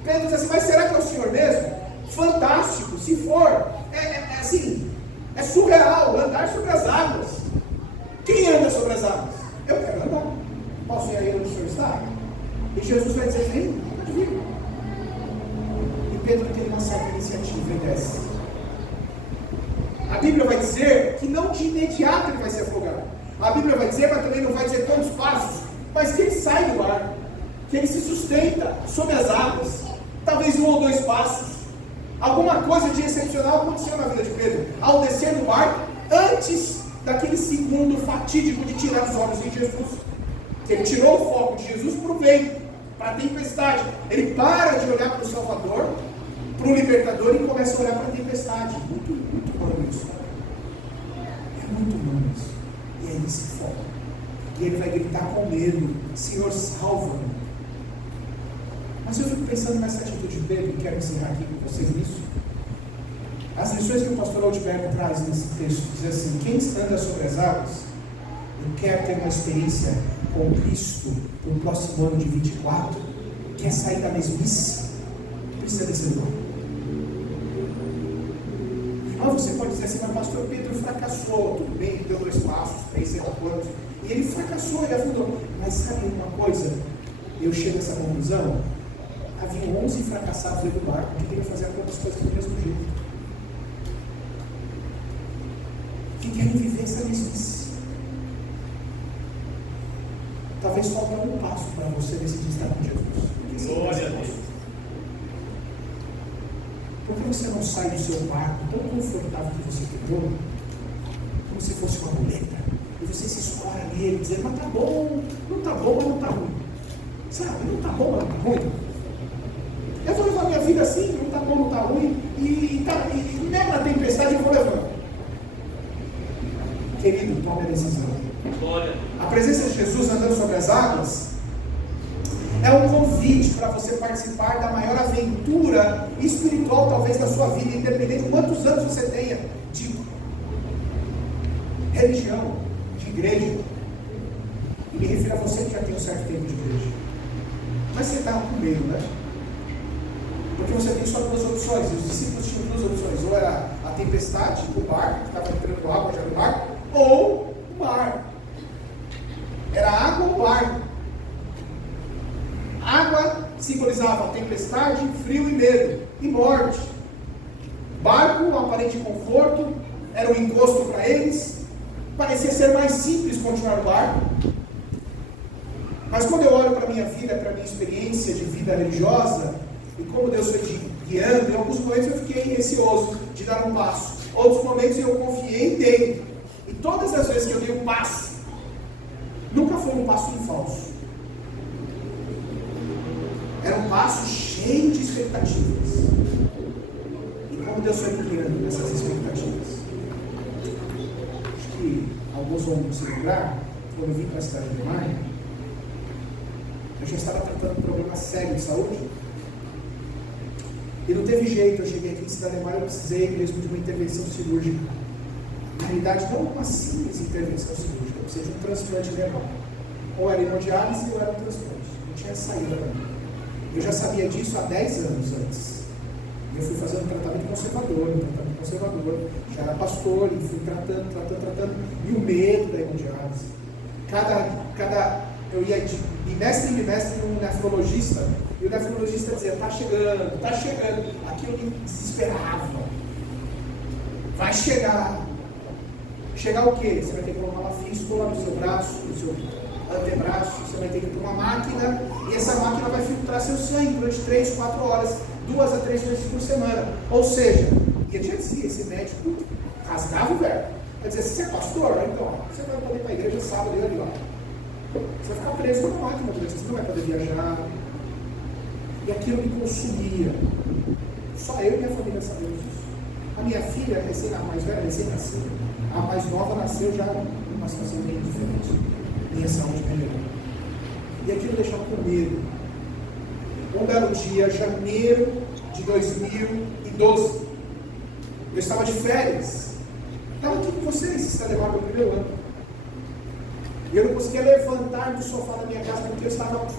Pedro diz assim, mas será que é o Senhor mesmo? Fantástico, se for, assim, é surreal andar sobre as águas. Quem anda sobre as águas? Eu quero andar. Posso ir aí onde o Senhor está? E Jesus vai dizer, vem, pode vir. E Pedro tem uma certa iniciativa e desce. A Bíblia vai dizer que não de imediato ele vai se afogar. A Bíblia vai dizer, mas também não vai dizer quantos passos, mas que ele sai do barco, que ele se sustenta sobre as águas. Talvez 1 ou 2 passos. Alguma coisa de excepcional aconteceu na vida de Pedro. Ao descer do barco, antes daquele segundo fatídico de tirar os olhos de Jesus. Que ele tirou o foco de Jesus para o vento, para a tempestade. Ele para de olhar para o Salvador, para o Libertador, e começa a olhar para a tempestade. Muito humano isso. É muito humano isso. E aí ele se foca. E ele vai gritar com medo, Senhor, salva-me. Mas eu fico pensando nessa atitude de Pedro, e quero encerrar aqui com vocês nisso. As lições que o pastor Ortberg traz nesse texto, diz assim, quem anda sobre as águas, e quer ter uma experiência com Cristo no próximo ano de 24, quer sair da mesmice, precisa descer do barco. Você pode dizer assim, mas pastor Pedro fracassou, tudo bem, deu 2 passos, 3, sei lá quantos, e ele fracassou, ele afundou. Mas sabe uma coisa? Eu chego a essa conclusão. Havia 11 fracassados dentro do barco que queriam fazer algumas coisas do mesmo jeito. Que querem viver essa mesmice. Talvez falta um passo para você decidir estar com Jesus. Glória a Deus. Por que você não sai do seu barco tão confortável que você criou, como se fosse uma muleta, e você se escora nele, dizendo, mas tá bom, mas não tá ruim. Sabe, não tá bom, mas não tá ruim. Eu vou levar minha vida assim, não tá bom, não tá ruim, e mesmo na tempestade eu vou levando. Querido, tome a decisão. A presença de Jesus andando sobre as águas é um convite para você participar da maior aventura espiritual, talvez, da sua vida, independente de quantos anos você tenha de religião, de igreja. E me refiro a você que já tem um certo tempo de igreja. Mas você está com medo, né? Porque você tem só 2 opções, e os discípulos tinham 2 opções, ou era a tempestade, o barco, que estava entrando água já no barco, ou o mar. Era água ou barco. Água simbolizava tempestade, frio e medo, e morte. Barco, um aparente conforto, era um encosto para eles, parecia ser mais simples continuar no barco. Mas quando eu olho para a minha vida, para a minha experiência de vida religiosa, e como Deus foi guiando, em alguns momentos eu fiquei receoso de dar um passo. Outros momentos eu confiei e dei. E todas as vezes que eu dei um passo, nunca foi um passo em falso. Era um passo cheio de expectativas. E como Deus foi me guiando nessas expectativas. Acho que alguns vão se lembrar, quando eu vim para a cidade de Maia, eu já estava tratando um problema sério de saúde. E não teve jeito, eu cheguei aqui em Cidade de Maia, eu precisei mesmo de uma intervenção cirúrgica. Na realidade, não uma simples intervenção cirúrgica, eu precisei de um transplante renal. Ou era hemodiálise ou era um transplante. Não tinha saída para mim. Eu já sabia disso há 10 anos antes. Eu fui fazendo um tratamento conservador, já era pastor, e fui tratando, e o medo da hemodiálise. Eu ia de bimestre em bimestre num nefrologista, e o nefrologista dizia, tá chegando, aquilo me desesperava. Vai chegar. Chegar o quê? Você vai ter que colocar uma fístula no seu braço, no seu antebraço, você vai ter que ir para uma máquina, e essa máquina vai filtrar seu sangue durante 3, 4 horas, 2 a 3 vezes por semana. Ou seja, e eu já dizia, esse médico rasgava o verbo. Vai dizer, se você é pastor, então, você vai poder ir para a igreja sábado e ali, ó. Você vai ficar preso numa máquina, você não vai poder viajar. E aquilo me consumia. Só eu e minha família sabemos disso. A minha filha, a mais velha, recém-nascida, a mais nova nasceu já numa situação bem diferente. Minha saúde melhorou. E aquilo deixava com medo. Um belo dia, janeiro de 2012, eu estava de férias. Estava aqui com vocês, está levando meu primeiro ano. E eu não conseguia levantar do sofá da minha casa porque eu estava com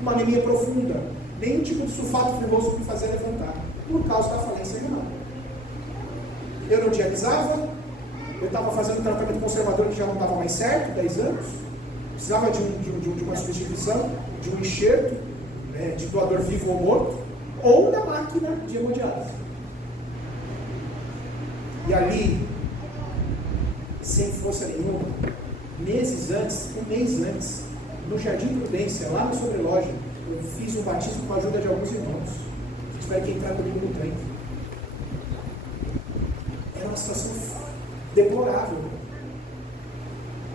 uma anemia profunda. Nenhum tipo de sulfato nervoso me fazia levantar, por causa da falência renal. Eu não dialisava, eu estava fazendo um tratamento conservador que já não estava mais certo, 10 anos. Precisava de uma substituição, de um enxerto, de doador vivo ou morto, ou da máquina de hemodiálise. E ali, sem força nenhuma, um mês antes, no Jardim Prudência, lá no Sobreloja, eu fiz um batismo com a ajuda de alguns irmãos, que tiveram que entrar comigo no trem. Era uma situação deplorável.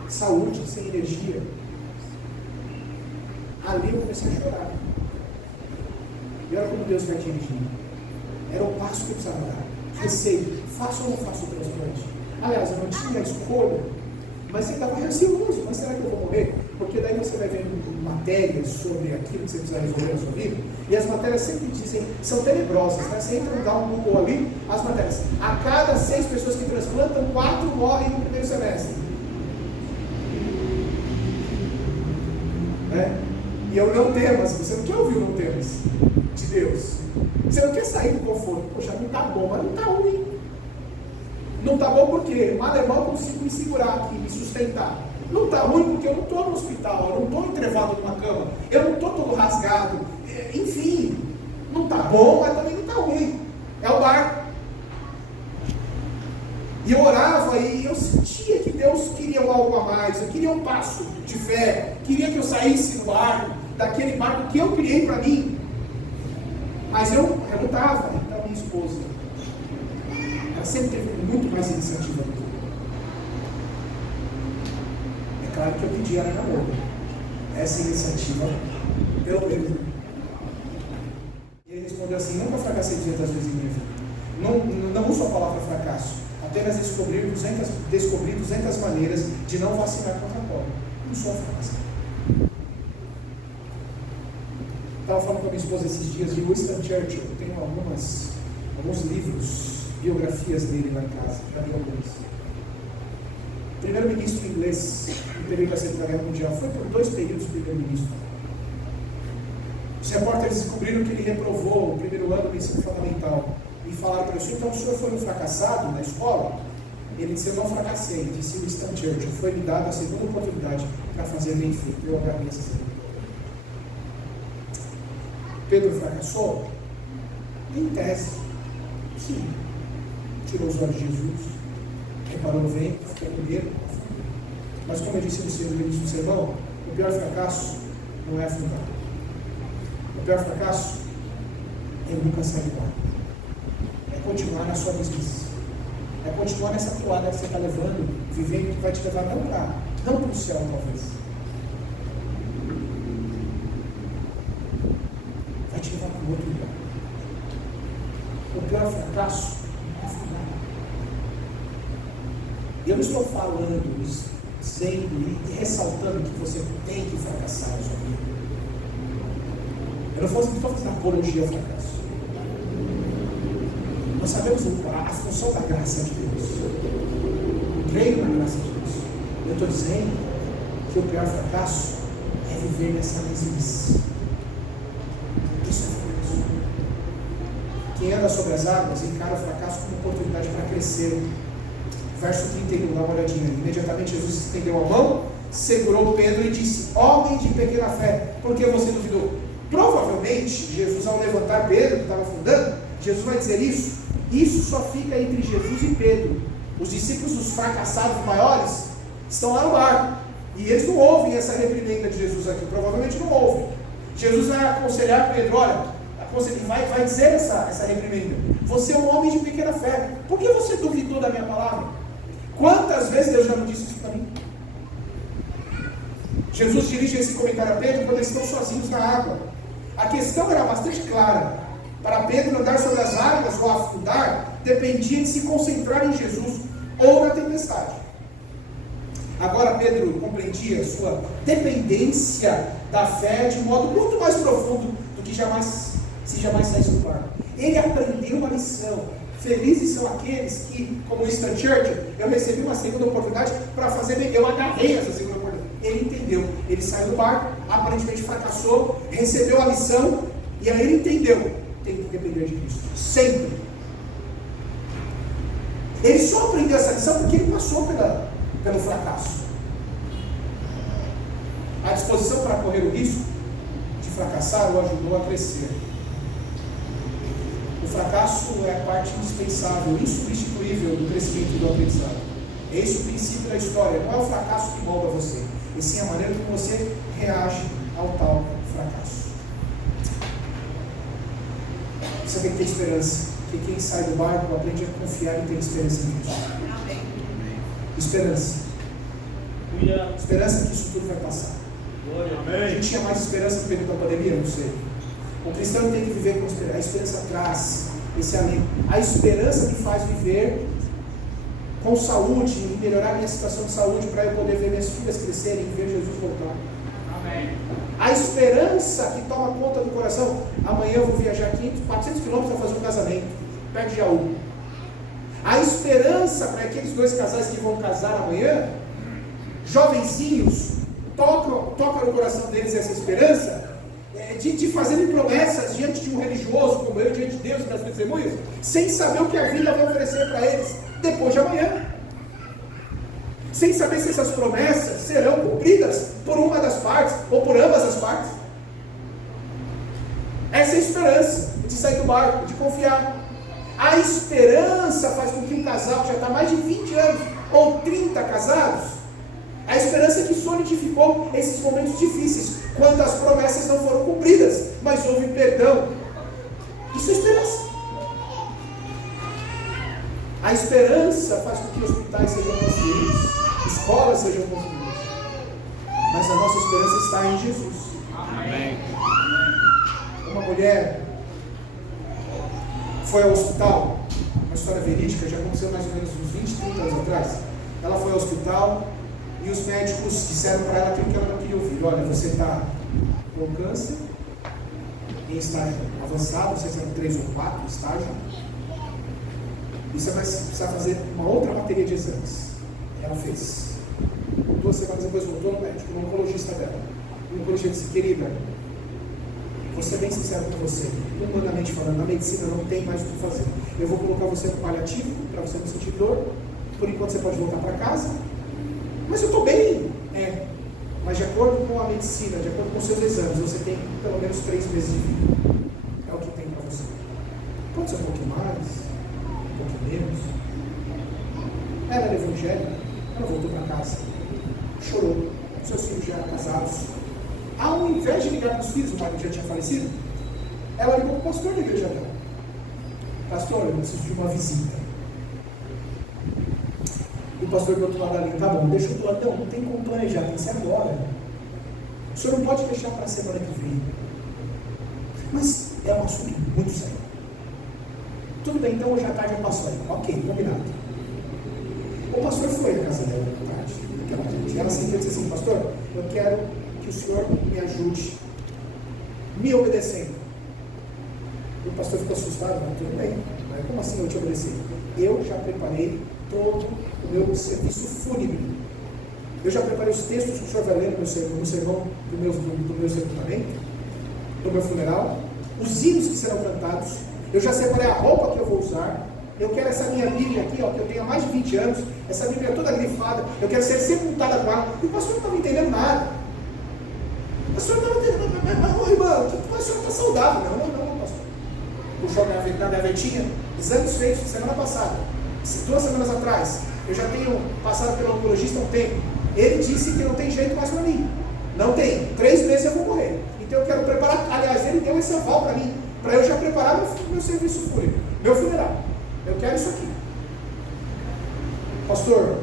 Saúde, sem energia. Ali eu comecei a chorar. E olha como Deus vai dirigindo. Era o passo que eu precisava dar. Receio, faço ou não faço o transplante? Aliás, eu não tinha escolha, mas você estava receoso. Mas será que eu vou morrer? Porque daí você vai vendo matérias sobre aquilo que você precisa resolver na sua vida, e as matérias sempre dizem, são tenebrosas, né? Você entra, dá um Google ali, as matérias. A cada 6 pessoas que transplantam, 4 morrem no primeiro semestre. E eu não temas, você não quer ouvir o não temas de Deus. Você não quer sair do conforto. Poxa, não está bom, mas não está ruim. Não está bom porque mal é mal, consigo me segurar aqui, me sustentar. Não está ruim porque eu não estou no hospital, eu não estou entrevado numa cama, eu não estou todo rasgado. Enfim, não está bom, mas também não está ruim. É o barco. E eu orava e eu sentia que Deus queria algo a mais, eu queria um passo de fé, queria que eu saísse do barco, daquele barco que eu criei para mim. Mas eu relutava. Então minha esposa, ela sempre teve muito mais iniciativa do que eu. É claro que eu pedi ela namoro. Essa iniciativa, pelo menos. E ele respondeu assim: nunca fracassei 200 vezes em minha vida. Não uso a palavra fracasso. Apenas descobri 200 maneiras de não vacinar contra a cobra. Não sou um fracassado. Estava falando com a minha esposa esses dias de Winston Churchill. Eu tenho alguns livros, biografias dele lá em casa. Já li alguns. Primeiro-ministro inglês no período da Segunda Guerra Mundial. Foi por 2 períodos primeiro-ministro. Os repórteres descobriram que ele reprovou o primeiro ano do ensino fundamental. E falaram para ele: então o senhor foi um fracassado na escola? Ele disse: eu não fracassei. Disse Winston Churchill: foi me dada a segunda oportunidade para fazer bem feito. Eu agradeço a Deus. Pedro fracassou? Em tese, sim. Tirou os olhos de Jesus, reparou no vento, ficou com medo. Mas como eu disse no início do sermão, o pior fracasso não é afundar. O pior fracasso é nunca sair do barco. É continuar na sua mesmice. É continuar nessa toada que você está levando, vivendo, que vai te levar não para o céu, talvez. Vai te levar para um outro lugar. O pior fracasso é afundar. Eu não estou falando, dizendo e ressaltando que você tem que fracassar na sua vida. Eu não estou fazendo apologia ao fracasso. Nós sabemos a função da graça de Deus. Eu creio na graça de Deus. Eu estou dizendo que o pior fracasso é viver nessa mesmice. Isso é fracasso. Quem anda sobre as águas encara o fracasso como oportunidade para crescer. Verso 31, dá uma olhadinha. Imediatamente Jesus estendeu a mão, segurou Pedro e disse: homem de pequena fé, por que você duvidou? Provavelmente, Jesus, ao levantar Pedro, que estava afundando, Jesus vai dizer isso. Isso só fica entre Jesus e Pedro. Os discípulos, os fracassados maiores, estão lá no barco. E eles não ouvem essa reprimenda de Jesus aqui. Provavelmente não ouvem. Jesus vai aconselhar Pedro: olha, vai dizer essa reprimenda. Você é um homem de pequena fé. Por que você duvidou da minha palavra? Quantas vezes Deus já não disse isso para mim? Jesus dirige esse comentário a Pedro quando eles estão sozinhos na água. A questão era bastante clara. Para Pedro andar sobre as águas ou afundar, dependia de se concentrar em Jesus ou na tempestade. Agora Pedro compreendia sua dependência da fé de modo muito mais profundo do que se jamais saísse do barco. Ele aprendeu uma lição. Felizes são aqueles que, como Winston Churchill, eu recebi uma segunda oportunidade para fazer bem. Eu agarrei essa segunda oportunidade. Ele entendeu. Ele saiu do barco, aparentemente fracassou, recebeu a lição, e aí ele entendeu. Tem que depender de Cristo. Sempre. Ele só aprendeu essa lição porque ele passou pelo fracasso. A disposição para correr o risco de fracassar o ajudou a crescer. O fracasso é a parte indispensável, insubstituível do crescimento e do aprendizado. Esse é o princípio da história. Não é o fracasso que molda você, e sim a maneira como você reage ao tal fracasso. Você tem que ter esperança, porque quem sai do barco aprende a confiar e ter esperança em Deus. Amém. Esperança. Esperança que isso tudo vai passar. Amém. A gente tinha mais esperança no período da pandemia? Não sei. O cristão tem que viver com esperança. A esperança traz esse alívio. A esperança me faz viver com saúde e melhorar minha situação de saúde para eu poder ver minhas filhas crescerem e ver Jesus voltar. Amém. A esperança que toma conta do coração. Amanhã eu vou viajar 400 quilômetros para fazer um casamento, perto de Jaú. A esperança para aqueles dois casais que vão casar amanhã, jovenzinhos, toca no coração deles essa esperança de fazerem promessas diante de um religioso como eu, diante de Deus e das testemunhas, sem saber o que a vida vai oferecer para eles depois de amanhã. Sem saber se essas promessas serão cumpridas por uma das partes ou por ambas as partes. Essa é a esperança de sair do barco, de confiar. A esperança faz com que um casal que já está mais de 20 anos ou 30 casados, a esperança que solidificou esses momentos difíceis, quando as promessas não foram cumpridas, mas houve perdão. Isso é esperança. A esperança faz com que hospitais sejam construídos, escolas sejam construídas, mas a nossa esperança está em Jesus. Amém. Uma mulher foi ao hospital, uma história verídica, já aconteceu mais ou menos uns 20, 30 anos atrás. Ela foi ao hospital e os médicos disseram para ela aquilo que ela não queria ouvir. Olha, você está com câncer em estágio avançado, não sei se eram 3 ou 4 estágios, e você vai precisar fazer uma outra bateria de exames. Ela fez. 2 semanas depois voltou no médico, no oncologista dela. O oncologista disse: querida, vou ser bem sincero com você, humanamente falando, na medicina não tem mais o que fazer. Eu vou colocar você no paliativo, para você não sentir dor, por enquanto você pode voltar para casa, mas eu estou bem. Mas de acordo com a medicina, de acordo com os seus exames, você tem pelo menos 3 meses de vida. É o que tem para você. Pode ser um pouquinho mais, um pouquinho menos. Ela era evangélica, ela voltou para casa, chorou, seus filhos já casados, Ao invés de ligar para os filhos, o marido já tinha falecido, ela ligou para o pastor da igreja dela. Pastor, eu preciso de uma visita. E o pastor do outro lado da linha, tá bom, deixa o plantão, não tem como planejar, tem que ser agora. O senhor não pode deixar para a semana que vem. Mas é um assunto muito sério. Tudo bem, então hoje à tarde eu passo aí. Ok, combinado. O pastor foi à casa dela à tarde, naquela noite. Ela sentou e disse assim, pastor, eu quero que o senhor me ajude me obedecendo. E o pastor ficou assustado, mas tudo bem. Mas como assim eu te obedecer? Eu já preparei todo o meu serviço fúnebre. Eu já preparei os textos que o senhor vai ler no sermão do meu sepultamento, do meu funeral, os hinos que serão cantados. Eu já separei a roupa que eu vou usar. Eu quero essa minha Bíblia aqui, ó, que eu tenho há mais de 20 anos, essa Bíblia toda grifada. Eu quero ser sepultada com ela. E o pastor não estava entendendo nada. O pastor não estava entendendo nada. Irmão, o pastor está saudável. Não, pastor. Puxou na gavetinha, exames feitos semana passada, 2 semanas atrás. Eu já tenho passado pelo oncologista há um tempo. Ele disse que não tem jeito mais para mim. Não tem. 3 meses eu vou morrer. Então eu quero preparar. Aliás, ele deu esse aval para mim, para eu já preparar meu serviço fúnebre, meu funeral. Eu quero isso aqui. Pastor,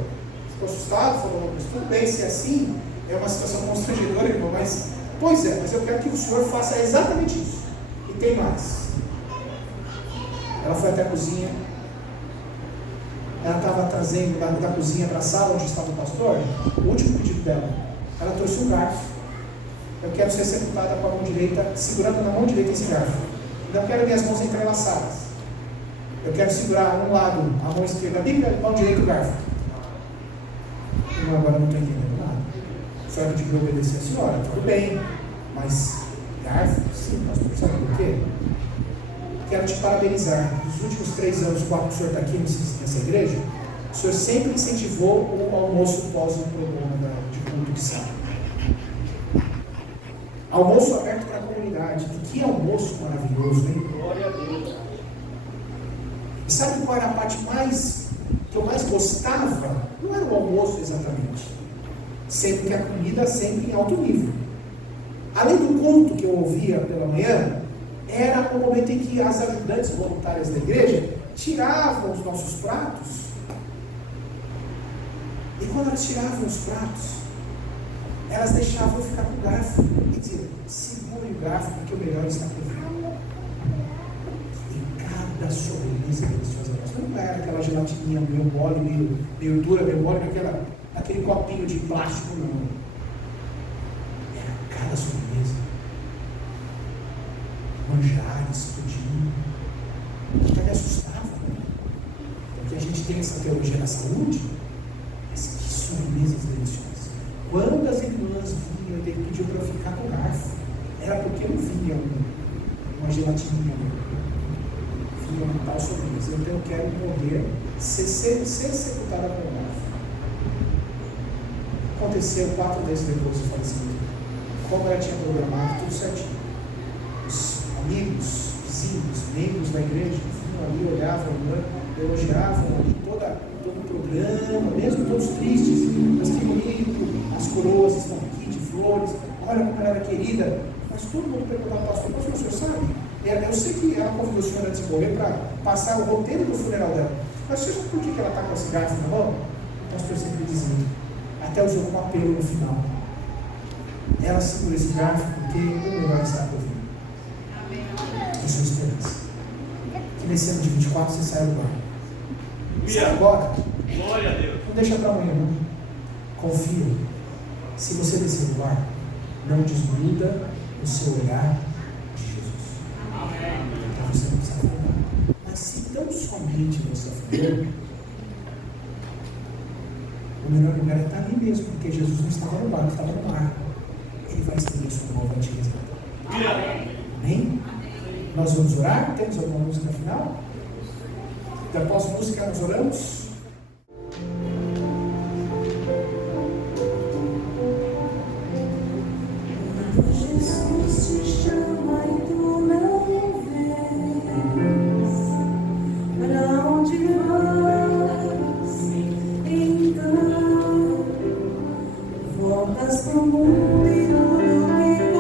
ficou assustado? Falou, mas tudo bem, se é assim, é uma situação constrangedora, irmão, mas, pois é, mas eu quero que o senhor faça exatamente isso. E tem mais. Ela foi até a cozinha. Ela estava trazendo da cozinha para a sala onde estava o pastor, o último pedido dela. Ela trouxe um garfo. Eu quero ser sepultada com a mão direita, segurando na mão direita esse garfo. Não quero minhas mãos entrelaçadas. Eu quero segurar um lado, a mão esquerda, a Bíblia, a mão direita, o garfo. Eu agora não estou entendendo nada. A senhora pediu para obedecer a senhora, tudo bem. Mas garfo? Sim, pastor, sabe por quê? Quero te parabenizar. Nos últimos 3 anos, 4 que o senhor está aqui nessa igreja, o senhor sempre incentivou o almoço pós o programa de culto de sábado. Almoço aberto para a comunidade. E que almoço maravilhoso, hein? Glória a Deus. E sabe qual era a parte que eu mais gostava? Não era o almoço exatamente. Sempre que a comida sempre em alto nível. Além do culto que eu ouvia pela manhã, era o momento em que as ajudantes voluntárias da igreja tiravam os nossos pratos. E quando elas tiravam os pratos, elas deixavam eu ficar com o garfo e diziam, segure o garfo porque o melhor está por vir. E cada sobremesa deliciosa, não era aquela gelatininha meio mole, meio dura, meio mole, aquele copinho de plástico, não. Era cada sobremesa. Manjares, pudim. Até me assustava, né? Porque a gente tem essa teologia da saúde, mas que sobremesas deliciosas. Quando as irmãs vinham, ele pediu para eu ficar com o garfo. Era porque não vinha uma gelatininha, vinha uma tal sobremesa. Então eu quero poder ser sepultada com o garfo. Aconteceu 4 meses depois do falecimento. Como ela tinha programado, tudo certinho. Os amigos, vizinhos, membros da igreja vinham ali, olhavam, elogiavam ali todo o programa, mesmo todos tristes, mas que bonito, as coroas estão aqui de flores, olha como ela era querida, mas todo mundo perguntava ao pastor, o senhor sabe? Eu sei que ela convidou o senhor antes de morrer para passar o roteiro do funeral dela, mas o senhor sabe por que ela está com esse garfo na mão? O pastor sempre dizia, até usou como apelo no final, ela segura esse garfo porque o melhor está por vir. Isso é esperança. Que nesse ano de 24 você saia do bar. Sai agora. Glória a Deus. Não deixa para amanhã, não. Confia. Se você descer do bar, não desgruda o seu olhar de Jesus. Então você não precisa falar. Mas se tão somente você for, o melhor lugar é estar ali mesmo, porque Jesus não estava no bar, estava no mar. Ele vai estender sua mão para te resgatar. Amém? Nós vamos orar? Temos alguma música final? E após música nós oramos? Jesus te chama e tu não vês. Para onde vais? Então voltas pro mundo e tudo que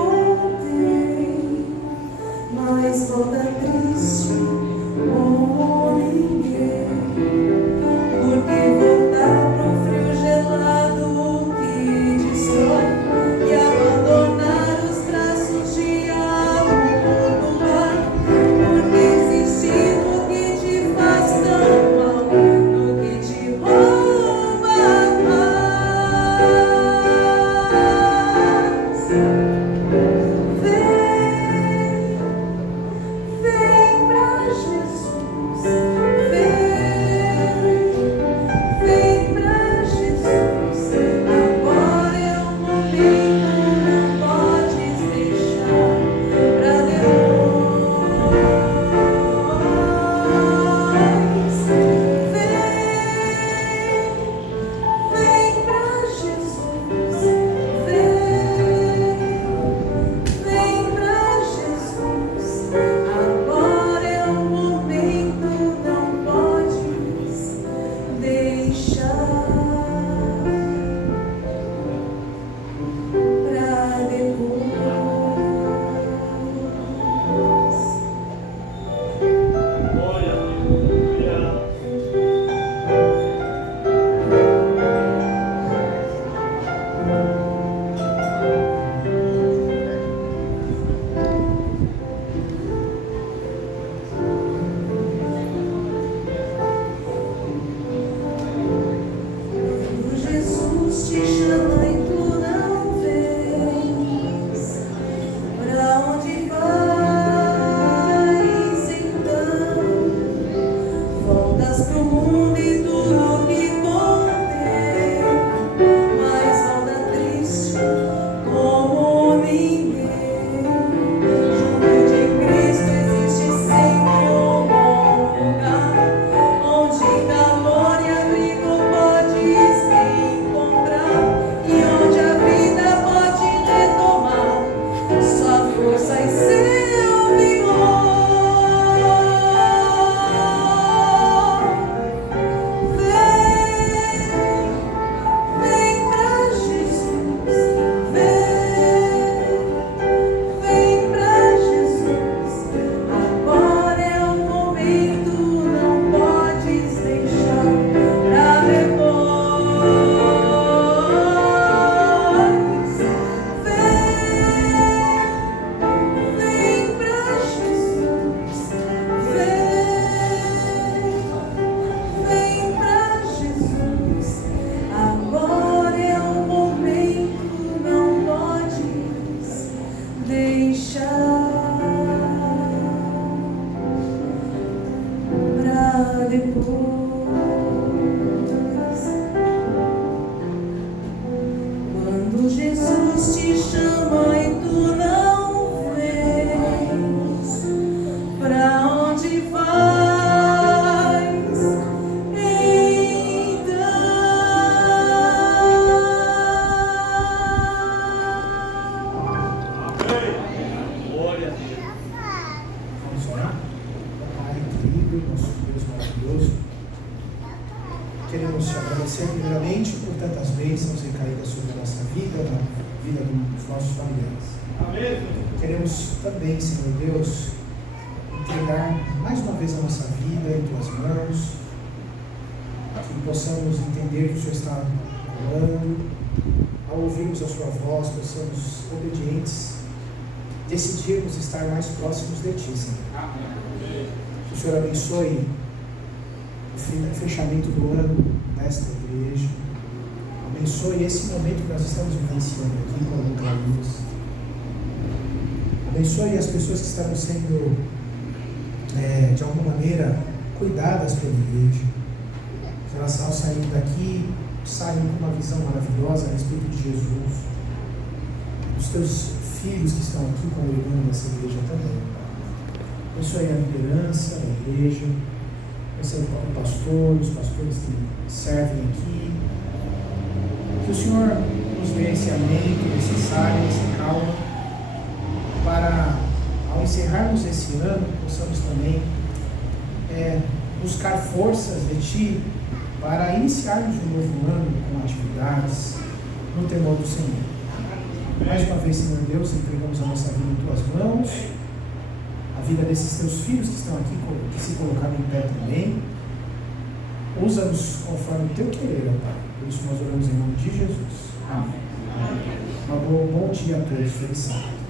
primeiramente por tantas bênçãos recaídas sobre a nossa vida, na vida dos nossos familiares. Amém. Queremos também, Senhor Deus, entregar mais uma vez a nossa vida em Tuas mãos, que possamos entender que o Senhor está falando, ao ouvirmos a Sua voz, possamos, obedientes, decidirmos estar mais próximos de Ti, Senhor. Que o Senhor abençoe o fechamento do ano nesta igreja. Abençoe esse momento que nós estamos vivenciando aqui com a Clarice. Abençoe as pessoas que estão sendo, de alguma maneira, cuidadas pela igreja. Que elas, ao saírem daqui, saiam com uma visão maravilhosa a respeito de Jesus. Os teus filhos que estão aqui congregando nessa igreja também, Pai. Abençoe a liderança da igreja. Abençoe o pastor, os pastores que servem aqui. Que o Senhor nos dê esse alimento necessário, essa calma, para, ao encerrarmos esse ano, possamos também buscar forças de Ti para iniciarmos um novo ano com atividades no temor do Senhor. Mais uma vez, Senhor Deus, entregamos a nossa vida em Tuas mãos, a vida desses Teus filhos que estão aqui, que se colocaram em pé também. Usa-nos conforme o Teu querer, ó Pai. Por isso nós oramos em nome de Jesus. Amém. Um bom dia a todos. Feliz sábado.